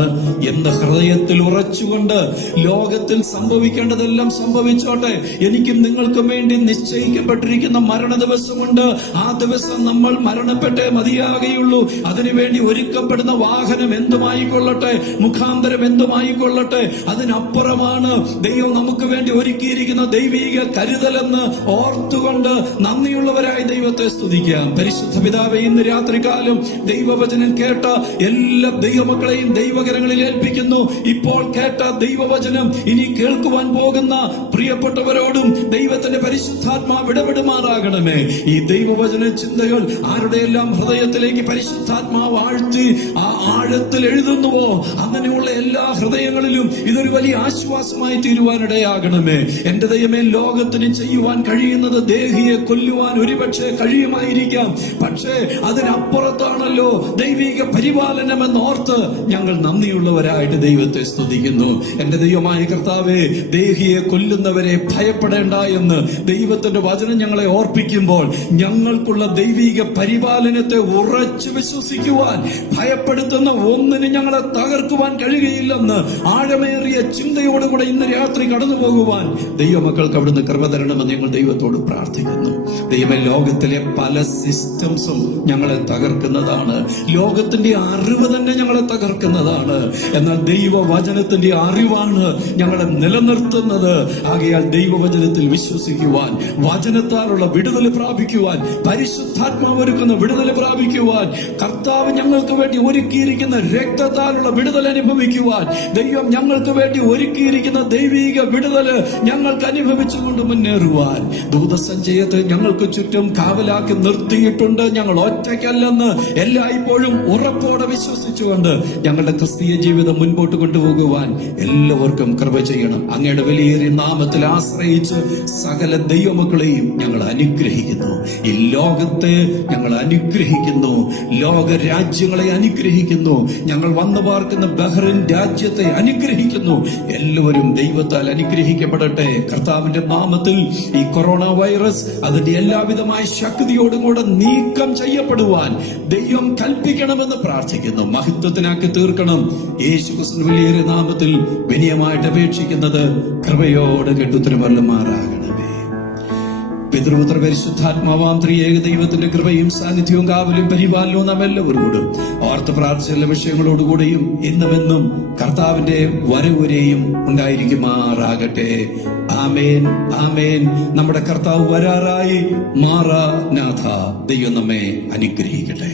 എന്ന് ഹൃദയത്തിൽ ഉറച്ചുകൊണ്ട് ലോകത്തിൽ സംഭവിക്കേണ്ടതെല്ലാം സംഭവിച്ചോട്ടെ, എനിക്കും നിങ്ങൾക്കും വേണ്ടി നിശ്ചയിക്കപ്പെട്ടിരിക്കുന്ന മരണ ദിവസമുണ്ട്. ആ ദിവസം നമ്മൾ മരണപ്പെട്ടേ മതിയാകുകയുള്ളൂ. അതിനുവേണ്ടി ഒരുക്കപ്പെടുന്ന വാഹനം എന്തുമായിക്കൊള്ളട്ടെ, മുഖാന്തരം എന്തുമായിക്കൊള്ളട്ടെ, അതിനപ്പുറമാണ് ദൈവം നമുക്ക് വേണ്ടി ഒരുക്കിയിരിക്കുന്ന ദൈവിക കരുതലെന്ന് ഓർത്തുകൊണ്ട് നന്ദിയുള്ളവരായി ദൈവത്തെ സ്തുതിക്കാം. പരിശുദ്ധ പിതാവേ, ഇന്ന് രാത്രികാലം ദൈവവചനം കേട്ട എല്ലാ ദൈവമക്കളെയും ദൈവകരങ്ങളിൽ ഏൽപ്പിക്കുന്നു. ഇപ്പോൾ കേട്ട ദൈവവചനം ഇനി കേൾക്കുവാൻ പോകുന്ന പ്രിയപ്പെട്ടവരോടും ദൈവത്തിന്റെ പരിശുദ്ധാത്മാവ് ഇടപെടുമാറാകണമേ. ഈ ദൈവവചന ചിന്തകൾ ആരുടെയെല്ലാം ഹൃദയത്തിലേക്ക് പരിശുദ്ധാത്മാവ് ആഴ്ത്തി ആ ആഴത്തിൽ എഴുതുന്നുവോ അങ്ങനെയുള്ള എല്ലാ ഹൃദയങ്ങളിലും ഇതൊരു വലിയ ആശ്വാസമായി തീരുവാനിടയാകണമേ. എന്റെ ദൈവമേ, ലോകത്തിന് ചെയ്യുവാൻ കഴിയുന്നത് ദേഹിയെ കൊല്ലുവാൻ ഒരുപക്ഷെ കഴിയുമായിരിക്കാം. പക്ഷേ അതിനപ്പുറത്താണല്ലോ ദൈവിക പരിപാലനം എന്നോർത്ത് ഞങ്ങൾ നന്ദിയുള്ളവരായിട്ട് ദൈവത്തെ സ്തുതിക്കുന്നു. എന്റെ ദൈവമായ കർത്താവേ, ദേഹിയെ കൊല്ലുന്നവരെ ഭയപ്പെടേണ്ട എന്ന് ദൈവത്തിന്റെ വചനം ഞങ്ങളെ ഓർപ്പിക്കുമ്പോൾ ഞങ്ങൾക്കുള്ള ദൈവിക പരിപാലനത്തെ ഉറച്ചു വിശ്വസിക്കുവാൻ, ഭയപ്പെടുത്തുന്ന ഒന്നിന് ഞങ്ങളെ തകർക്കുവാൻ കഴിയുകയില്ലെന്ന് ആഴമേറിയ ചിന്തയോടുകൂടെ ഇന്ന് രാത്രി കടന്നു പോകുവാൻ ദൈവമക്കൾക്ക് അവിടുന്ന് കൃപ തരണമെന്ന് ഞങ്ങൾ ദൈവത്തോട് പ്രാർത്ഥിക്കുന്നു. ദൈവമേ, ലോകത്തിലെ പല സിസ്റ്റംസും ഞങ്ങളെ തകർക്കുന്നതാണ്. ലോകത്തിന്റെ അറിവ് തന്നെ ഞങ്ങളെ തകർക്കുന്നതാണ്. എന്നാൽ ദൈവവചനത്തിന്റെ അറിവാണ് ഞങ്ങളെ നിലനിർത്തുന്നത്. ആകയാൽ ദൈവവചനത്തിൽ വിശ്വസിക്കുവാൻ, വചനത്താലുള്ള വിടുതൽ പ്രാപിക്കുവാൻ, പരിശുദ്ധാത്മാവ് ഒരുക്കുന്ന വിടുതൽ പ്രാപിക്കുവാൻ, കർത്താവ് ഞങ്ങൾക്ക് വേണ്ടി ഒരുക്കിയിരിക്കുന്ന രക്തത്താലുള്ള വിടുതൽ അനുഭവിക്കുവാൻ, ദൈവം ഞങ്ങൾക്ക് വേണ്ടി ഒരുക്കിയിരിക്കുന്ന ദൈവിക വിടുതൽ ഞങ്ങൾക്ക് അനുഭവിച്ചുകൊണ്ട് മുന്നേറുവാൻ ദൂതസഞ്ചയത്തെ ഞങ്ങൾക്ക് ചുറ്റും കാവലാക്കി നിർത്തിയിട്ടുണ്ട്. ഞങ്ങൾ ഒറ്റയ്ക്കല്ലെന്ന് എല്ലായ്പ്പോഴും ഉറപ്പോടെ വിശ്വസിച്ചുകൊണ്ട് ഞങ്ങളുടെ ക്രിസ്തീയ ജീവിതം മുൻപോട്ട് കൊണ്ടുപോകുവാൻ എല്ലാവർക്കും കൃപ ചെയ്യണം. അങ്ങയുടെ വിലയേറിയ നാമത്തിൽ ആശ്രയിച്ച് സകല ദൈവമക്കളെയും ഞങ്ങൾ അനുഗ്രഹിക്കുന്നു. ഈ ലോകത്തെ ഞങ്ങൾ അനുഗ്രഹിക്കുന്നു. ലോക രാജ്യങ്ങളെ അനുഗ്രഹിക്കുന്നു. ഞങ്ങൾ വന്നു പാർക്കുന്ന ബഹ്റിൻ രാജ്യത്തെ അനുഗ്രഹിക്കുന്നു. എല്ലാവരും ദൈവത്താൽ അനുഗ്രഹിക്കപ്പെടട്ടെ. കർത്താവിന്റെ നാമത്തിൽ ഈ കൊറോണ വൈറസ് അതിന്റെ എല്ലാവിധമായ ശക്തിയോടും കൂടെ നീക്കം ചെയ്യപ്പെടുവാൻ ദൈവം കൽപ്പിക്കണമെന്ന് പ്രാർത്ഥിക്കുന്നു. മഹത്വത്തിനാക്കി തീർക്കണം. യേശു ക്രിസ്തുവിന്റെ വലിയ നാമത്തിൽ വിനയമായിട്ട് അപേക്ഷിക്കുന്നത് കൃപയോടെ കേട്ടുത്തരമല്ലമാറാകണമേ. പിതൃപുത്ര പരിശുദ്ധാത്മാവാം ത്രിയേക ദൈവത്തിന്റെ കൃപയും സാന്നിധ്യവും കാവലും പരിപാലനവും നാം എല്ലാവരോടും ഓർത്ത് പ്രാർത്ഥിച്ച വിഷയങ്ങളോടുകൂടിയും ഇന്നുമെന്നും കർത്താവിന്റെ വരവുരെയും ഉണ്ടായിരിക്കുമാറാകട്ടെ. ആമേൻ, ആമേൻ. നമ്മുടെ കർത്താവ് വരാറായി. മാറാനാഥ. ദൈവം നമ്മെ അനുഗ്രഹിക്കട്ടെ.